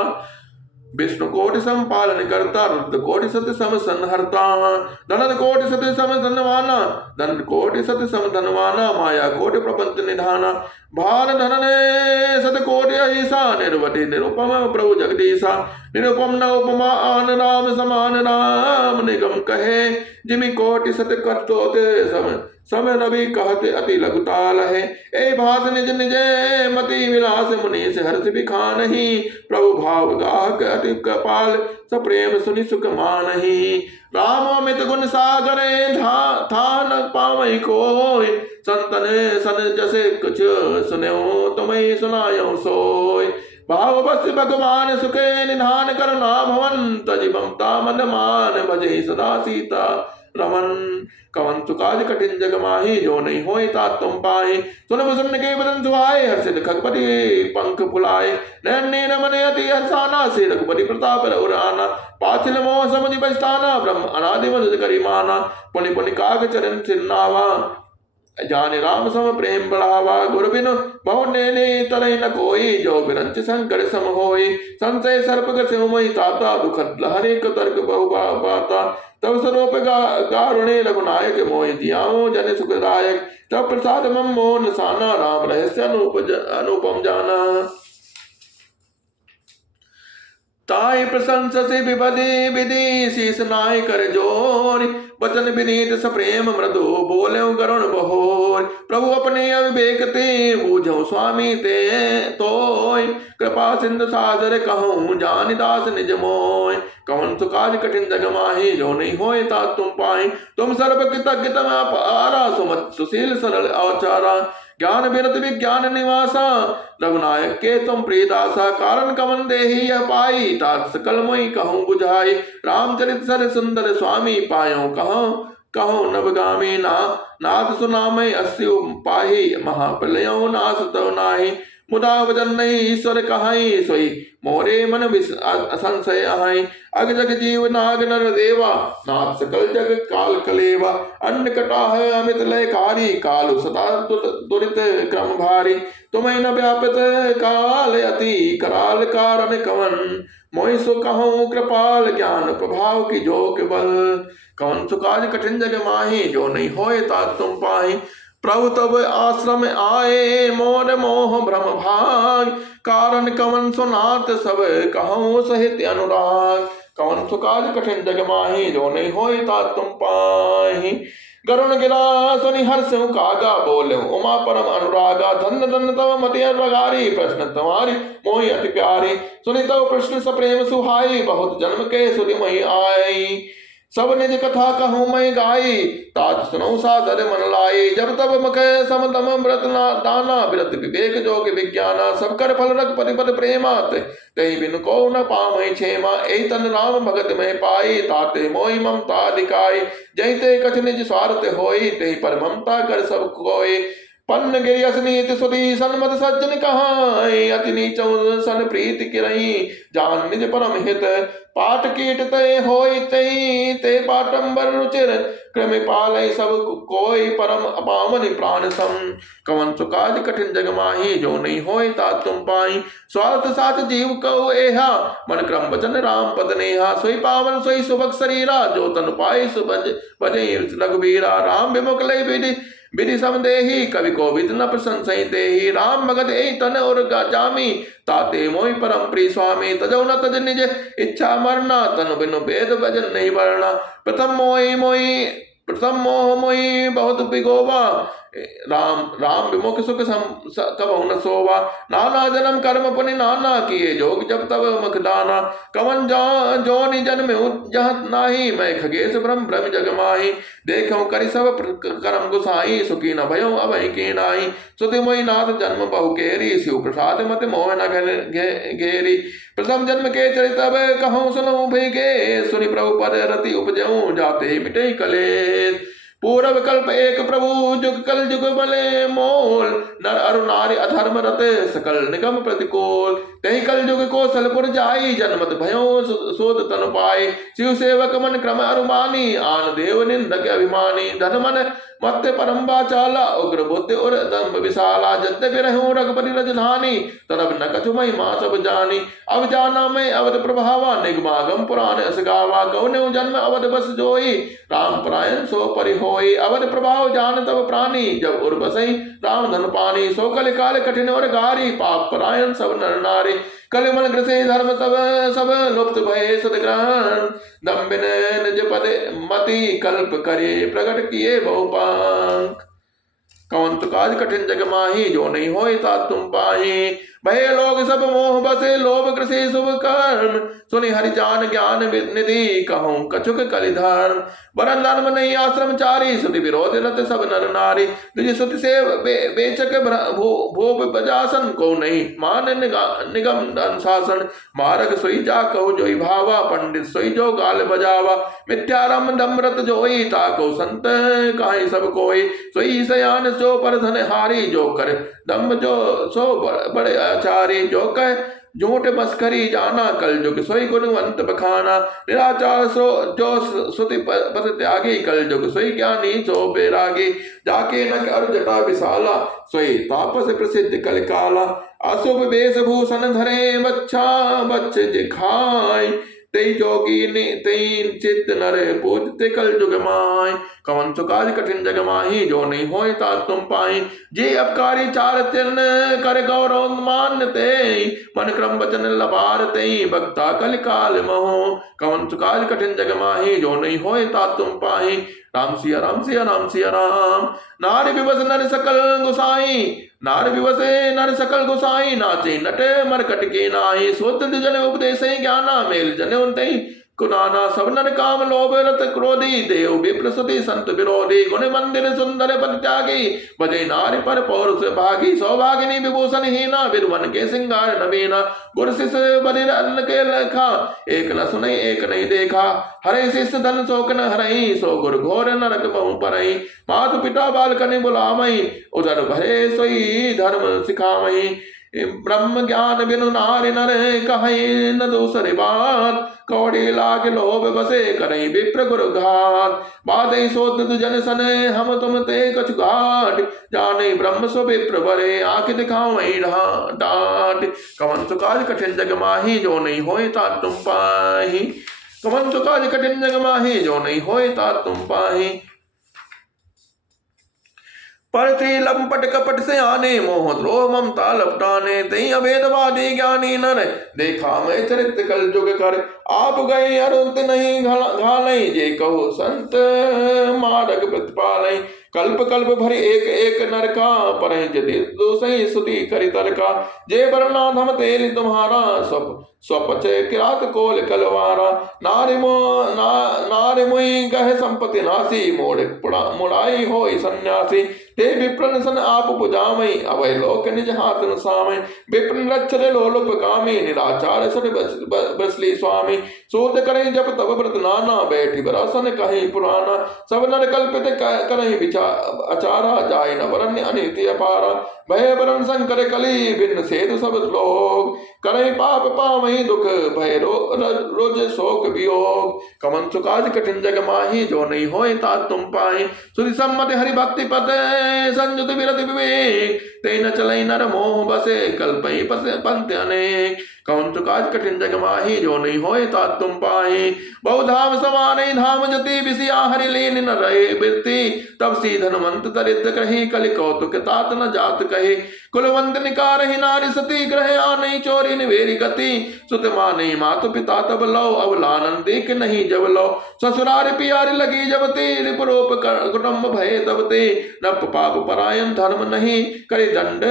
विष्णु कोटि संपालन करता रुद्र कोटि सत्य सम संहर्ता धनन कोटि सत्य सम धनवाना धन कोटि सत्य सम धनवाना माया कोटि प्रपंच निधाना भान धनने सत कोटि अहिसा निर्वधि निरुपम प्रभु जगदीशा निरुपम न उपमा आन राम समान राम निगम कहे जिमि कोटि सत करतोते समय रवि कहते अति लघुताल है ए भास निज निजे मति विलास मुनि से हर्ष बिखा नहीं प्रभु भाव गाहक अति कपाल सप्रेम सुनि सुख मानही राम अमित गुण सागरे था न पावई कोय संतने सन जसे कुछ सुनो तुम्हें सुनायो सोय भाव बस भगवान सुखे निधान करना भवन तजि ममता मन मान भजे सदा सीता रमन कवन सुकाज कठिन जग माही जो नहीं होई तात तुम पाए सुन सुन के बदन सुहाए हर्षित खगपति पंख फुलाए नैन रमने अति हर्षाना से रघुपति प्रताप रघुराना पाछिल मोह समुझ पछताना ब्रह्म अनादि मनुज करी माना पुनि पुनि काग चरण सिरनावा जाने राम सम प्रेम बढ़ावा गुरु बिनु बहु ने तरह न कोई जो बिरंच शंकर सम होई संशय सर्प गसुमई ताता दुख हरे तर्क बहु बाता तब स्वरूप गारुणे रघुनायक मोहि दियाओ जन सुखदायक तब प्रसाद मम मोहन साना राम रहस्य अनुपम जाना ताई प्रशंस से विभदि विधि शीस नाय कर जोर वचन विनीत सप्रेम मृदु बोले गरुण बहोर प्रभु अपने अविवेक ते बूझो स्वामी ते तोय कृपा सिंधु सागर कहूँ जानि दास निज मोय कवन सुकाज कठिन जग माही जो नहीं होए ता तुम पाए तुम सर्व कृतज्ञ तम अपारा सुमत सुशील सरल औचारा ज्ञान विरत विज्ञान निवासा रघुनायक के तुम प्रियदासा कारण कमन देहि यह पाई तात सकल मोई कहूँ बुझाई रामचरित सर सुंदर स्वामी पायो कहो नवगामी नाथ सुनामय अस्यु पाही महाप्रलयो नाश तव नाही मुदा वजन नहीं ईश्वर कहाई सोई मोरे मन असंशय आहाई अग जग जीव नाग नर देवा नाथ सकल जग काल कलेवा अन्न कटा है अमित लयकारी काल सदा दुरित क्रम भारी तुम्हें न व्यापित काल अति कराल कारण कवन मोहि सो कहूँ कृपाल ज्ञान प्रभाव की जो केवल कवन सुकाज कठिन जग माही जो नहीं होए तात तुम पाही प्रभु तब आश्रम आए मोर मोह भ्रम भाग कारण कवन सुनात सब कहूँ सहित अनुराग कवन सुकाज कठिन जग माही जो नहीं होए तात तुम पाही गरुण गिरा सुनि हर्ष कागा बोले उमा परम अनुरागा धन धन तव मति अनुरागारी प्रश्न तुम्हारी मोहि अति प्यारी सुनि तव प्रश्न सप्रेम सुहाई बहुत जन्म के सुनि मही आई सब निज कथा कहूँ मैं गाई ताज सुनऊ सादर मन लाई जब तब मख समतम व्रत दाना व्रत विवेक जोग विज्ञाना सब कर फल रख पति पद प्रेमात तही बिन को न पामहि क्षेमा एहि तन राम भगत में पाई ताते मोहि ममता दिखाई जहिते कछ निज स्वार्थ होई तेहि पर ममता कर सब कोई पन्न गिरि असनीत सुधी सन्मत सज्जन कहाई अति नीच सन प्रीति किरही जान निज परम हित पाठ कीट तय होई तई ते पाटंबर रुचिर क्रम पालय सब कोई परम अपामनि प्राण सम कवन सुकाज कठिन जग माही जो नहीं होय ता तुम पाई स्वार्थ साथ जीव कहो एहा मन क्रम वचन राम पद नेहा सोई पावन सोई सुभग शरीरा जो तन पाई सुभज भजे रघुबीरा राम विमुख लय विधि समदेही कवि कोविद न प्रशंसई देही राम भगत ए तन और जामी ताते मोहि परम प्रिय स्वामी तजो न तज निज इच्छा मरना तन बिनु वेद भजन नहीं वरना प्रथम मोह मोहि बहुत बिगोवा राम विमुख सुख कबहु न सोवा नाना जन्म कर्म पुनि नाना किए जोग जब तब मुख दाना कवन जोनि जन्म जहाँ नाही मैं खगेश ब्रह्म ब्रह्म जग माही देखो करि सब कर्म गुसाई सुखी न भयो अभय की नाई सुति मोहि नाथ जन्म बहु केरी शिव प्रसाद मत मोह न घेरी प्रथम जन्म के चरित अब कहूँ सुनऊ भेगे सुनि प्रभु पद रति उपजऊ जाते मिटे कलेश पूर्व कल्प एक प्रभु जुग कल जुग बले मोल नर अरु नारी अधर्म रत सकल निगम प्रतिकूल कहीं कल जुग कौशलपुर जाई जनमत भयो सोद तनु पाए शिव सेवक मन क्रम अरुमानी आन देव निंदक अभिमानी धन मन मत्ते परम चाला उग्र बुद्धि और दम्भ विशाला यद्यपि रहूं रघुपति रजधानी तब न कछु महिमा सब जानी अब जाना मैं अवध प्रभावा निगमागम पुराण अस गावा कौने जन्म अवध बस जोई राम परायण सो परि होई अवध प्रभाव जान तब प्राणी जब उर बसई राम धन पानी सो कल काल कठिन और गारी पाप परायण सब नर नारी कलिमल ग्रसे धर्म तब सब लुप्त भय सदग्रहण दम्बिन निज पद मति कल्प करे प्रकट किए बहुपांक कौन तो काज कठिन जग माही जो नहीं होय ता तुम पाही भय लोग सब मोह बसे लोभ कृषि शुभ कर्म सुनि हरि जान ज्ञान निधि कहूँ कछुक कलिधर्म वरन धर्म नहीं आश्रम चारी सुति विरोध रत सब नर नारी निज सुति से बेचक भोप बजासन को नहीं मान निगम अनुशासन मारग सोई जा कहु जोई भावा पंडित सोई जो गाल बजावा मिथ्यारम दम्रत जोई ताको संत काहे सब कोई सोई सयान जो पर धन हारी जो कर दम्भ जो सो बड़े आचारी जो कह झूठ मस्करी जाना कल जुग सोई गुणवंत बखाना निराचार सो जो सुति पस त्यागी कल जुग सोई ज्ञानी सो बैरागी जाके न कर जटा विशाला सोई तापस प्रसिद्ध कल काला अशुभ वेशभूषण धरे बच्छा बच्चे दिखाई तई जोगी ने तई चित्त नरे पूजते कल जुग माय कवन सुकाज कठिन जग माही जो नहीं होय ता तुम पाई जे अपकारी चार चिन्ह कर गौरव मान्यते मन क्रम वचन लबार तई भक्ता कल काल महो कवन सुकाज कठिन जग माही जो नहीं होय ता तुम पाई राम सिया राम सिया राम सिया राम नारी विवश नर सकल गुसाई नार विवसे नर सकल गुसाई नाचे नटे मरकट के नाही सोत जन उपदेश ज्ञाना मेल जन उनतई कुनाना सब नर काम लोभ रत क्रोधी देव विप्रसुति संत विरोधी गुण मंदिर सुंदर परित्यागी बजे नारी पर पौरुष भागी सौभागिनी विभूषण हीना विद्वन के सिंगार नवीना गुर शिष्य बलिर अन्न के लेखा एक न सुने एक नहीं देखा हरे शिष्य धन शोक न हरई सो गुर घोर नरक बहु परई मातु पिता बाल कनि बुलामई उधर भरे सोई धर्म सिखामई ब्रह्म ज्ञान बिनु नारि नर कहीं न दूसरी बात कौड़ी लाग लोभ बसे करई विप्र गुरु घाट बाधई सोत जन सने हम तुम ते कछु घाट जाने ब्रह्म सो विप्र बरे आंख दिखाओ वही डांट कवन सुकाज कठिन जग माही जो नहीं होय ता तुम पाही कवन सुकाज कठिन जग माही जो नहीं होय ता तुम पाही परथी लंपट कपट से आने मोह द्रोह ममता लपटाने तई अभेदवादी ज्ञानी नर देखा मैं चरित्र कल जुग कर आप गए अरुंत नहीं घालई जे कहो संत मार्ग प्रतिपालई कल्प कल्प भरे एक एक नरका पर दोषई सुति करि तरका जे बरना धम तेल तुम्हारा स्वपच किरात कोल कलवारा नारी मुई गह संपत्ति नासी मोड़ मुड़ाई होई सन्यासी हे विप्रन सन आप पुजामई अवय लोक निज हाथ न सामय विप्रन रक्षरे लोलुप कामी निराचार सर बसली स्वामी शोध करें जब तब व्रत नाना बैठी बरासन कहीं पुराना सब नर कल्पित करें विचार अचारा जाय न वरण्य अनिति अपारा भय वरण संकर कली भिन्न सेतु सब लोग करें पाप पावहि दुख भय रोज शोक वियोग कमन सुकाज कठिन जग माही जो नहीं होए तात तुम पाए सुधि सम्मति हरि भक्ति पते संयुत विरति विवेक ते न चलई नर मोह बसे कल्पई पंथ अनेक कौन सुकाज कठिन जग माही जो नहीं होए तात तुम पाए बहुधाम समान धाम जति विषया हरि लीन न रहे बिरती तब सी धनवंत दरिद्र कही कलि कौतुक तात न जात कहे कुलवंत निकार ही नारी सती ग्रह आ नहीं चोरी निवेरी गति सुत माने मातु पिता तब लो अवलानन देख नहीं जब लो ससुरार पियारी लगी जब ते रिपरोप कुटुंब भय तब ते नप पाप परायण धर्म नहीं करि दंड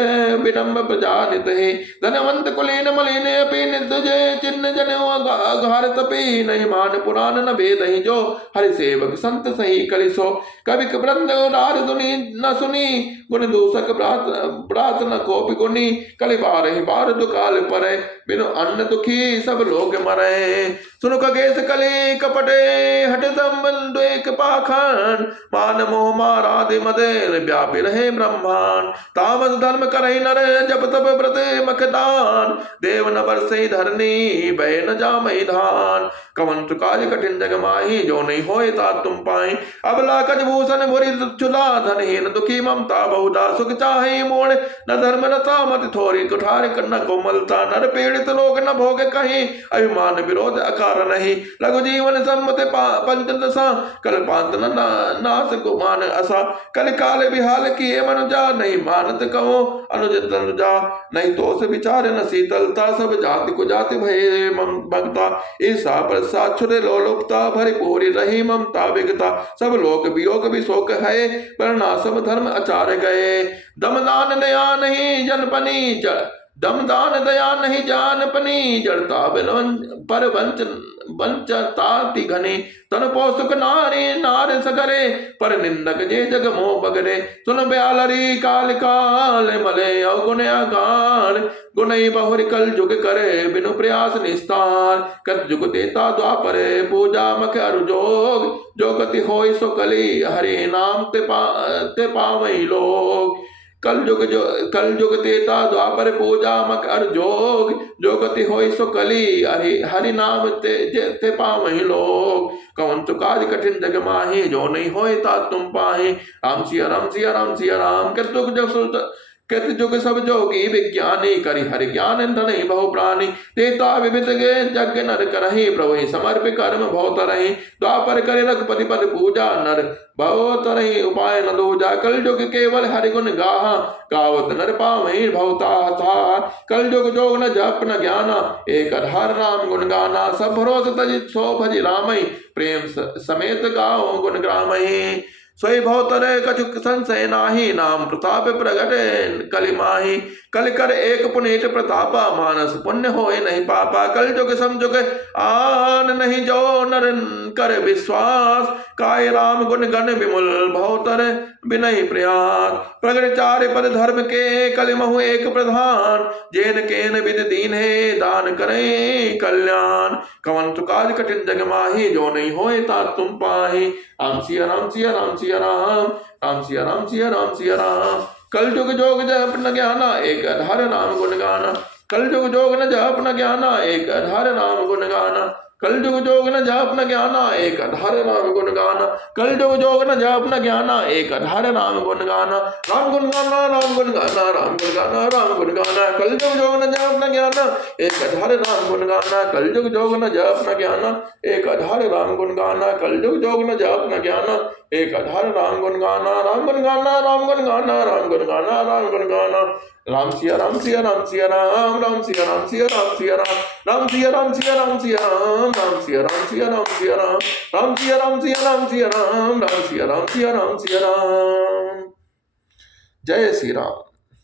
विडम्ब प्रजा नित है धनवंत कुलीन मलिन अपि निर्दजे चिन्ह जनेऊ अघार तपी नहीं मान पुराण न भेद ही जो हरि सेवक संत सही कलिसो कवि वृंद रार दुनि न सुनी गुण दूषक ब्रात न कोपि गुणी कलि बार ही बार दुकाल परे बिनु अन्न दुखी सब लोग मरे सुन खगेश कलि कपटे हट द्वेक पाखंड मान मोह मारादि मदेर व्यापी रहे ब्रह्मांड तामस धर्म करहि नर जप तप व्रत मखदान देव न बरसई धरनी भय न जामई धान कमन काज कठिन जग माही जो नहीं होए तात तुम पाए अबला कजभूषण भुरि चुला धनहीन दुखी ममता बहुधा सुख चाहे मोड़ न धर्म न तामत थोड़ी कुठार न कोमलता नर पीड़ित लोग न भोग कहीं अभिमान विरोध अकार नहीं लघु जीवन सम्मत पंचदशा कल पांत न नाश को मान असा कल काल विहाल किए मनुजा नहीं मानत कहो अनुज तनुजा नहीं तो से विचार न शीतलता सब जाति को जाति भय भक्ता ईसा प्रसाद छुरे लोलुपता भरी पूरी रही ममता विगता सब लोक वियोग भी शोक है वर्णाश्रम धर्म आचार्य गए दमदान दया नहीं जनपनी दमदान दया नहीं जानपनी जड़ता पर वंचताति घने तन पौसुक नारी नार सगरे पर निंदक जे जग मोह बगरे सुन ब्यालरी काल काल मले अवगुण अगान गुणई बहुरी कल जुग करे बिनु प्रयास निस्तार कत जुग देता द्वापरे पूजा मख अरुजोग जो गति होई सो कली हरि नाम ते पावई लोग कल जुग तेता द्वापर पूजा मक अर जोग जो गति होई सो कली हरि नाम ते पावहि लोग कौन तुकाज कठिन जग माही जो नहीं होए ता तुम पाहे राम सिया राम सिया राम सिया राम कृत जुग सब जोगी विज्ञानी करि हरि ज्ञान धनहि बहु प्राणी तेता विविध गे जग नर करहि प्रभु समर्प कर्म बहुत रहि द्वापर करे रघुपति पद पूजा नर बहुत रहि उपाय न दूजा कल जुग केवल हरि गुण गाहा गावत नर पावहि भवता था कल जुग जोग न जप न ज्ञाना एक आधार राम गुण गाना सब भरोस तज सो भज रामहि प्रेम समेत गाओ गुण ग्रामहि सोई भवतरे कछुक संशय नाही नाम प्रताप प्रगट कलिमाही कल कर एक पुनीत प्रतापा मानस पुण्य होए नहीं पापा कल जुग समजुग आन नहीं जो नर कर विश्वास काय राम गुण गण विमुल भवतर बिनहि प्रयास प्रगट चार पद धर्म के कलिमहु एक प्रधान जेन केन विद दीन है दान करें कल्याण कवन तुकाज कठिन जग माही जो नहीं होए ता तुम पाही राम सिया राम सिया राम सिया राम राम सिया राम सिया राम सिया राम कल जुग जोग जप न ज्ञाना एक आधार राम गुण गाना कल जुग जोग न जप न ज्ञाना एक आधार राम गुण गाना कल जुग जोग न जप न ज्ञाना एक आधार राम गुण गाना कल जुग जोग न जप न ज्ञाना एक आधार राम गुण गाना राम गुण गाना राम गुण गाना राम गुण गाना राम गुण गाना कल जुग जोग न जप न ज्ञाना एक आधार राम गुण गाना कल जुग जोग न जप न ज्ञाना एक आधार राम गुण गाना कल जुग जोग न जप न ज्ञाना एक आधार राम गुण गाना राम गुण गाना राम गुण गाना राम गुण गाना राम गुण गाना राम सिया राम सिया राम सिया राम राम सिया राम सिया राम सिया राम राम सिया राम सिया राम सिया राम राम सिया राम सिया राम सिया राम राम सिया राम सिया राम सिया राम राम सिया राम सिया राम सिया राम जय श्री राम।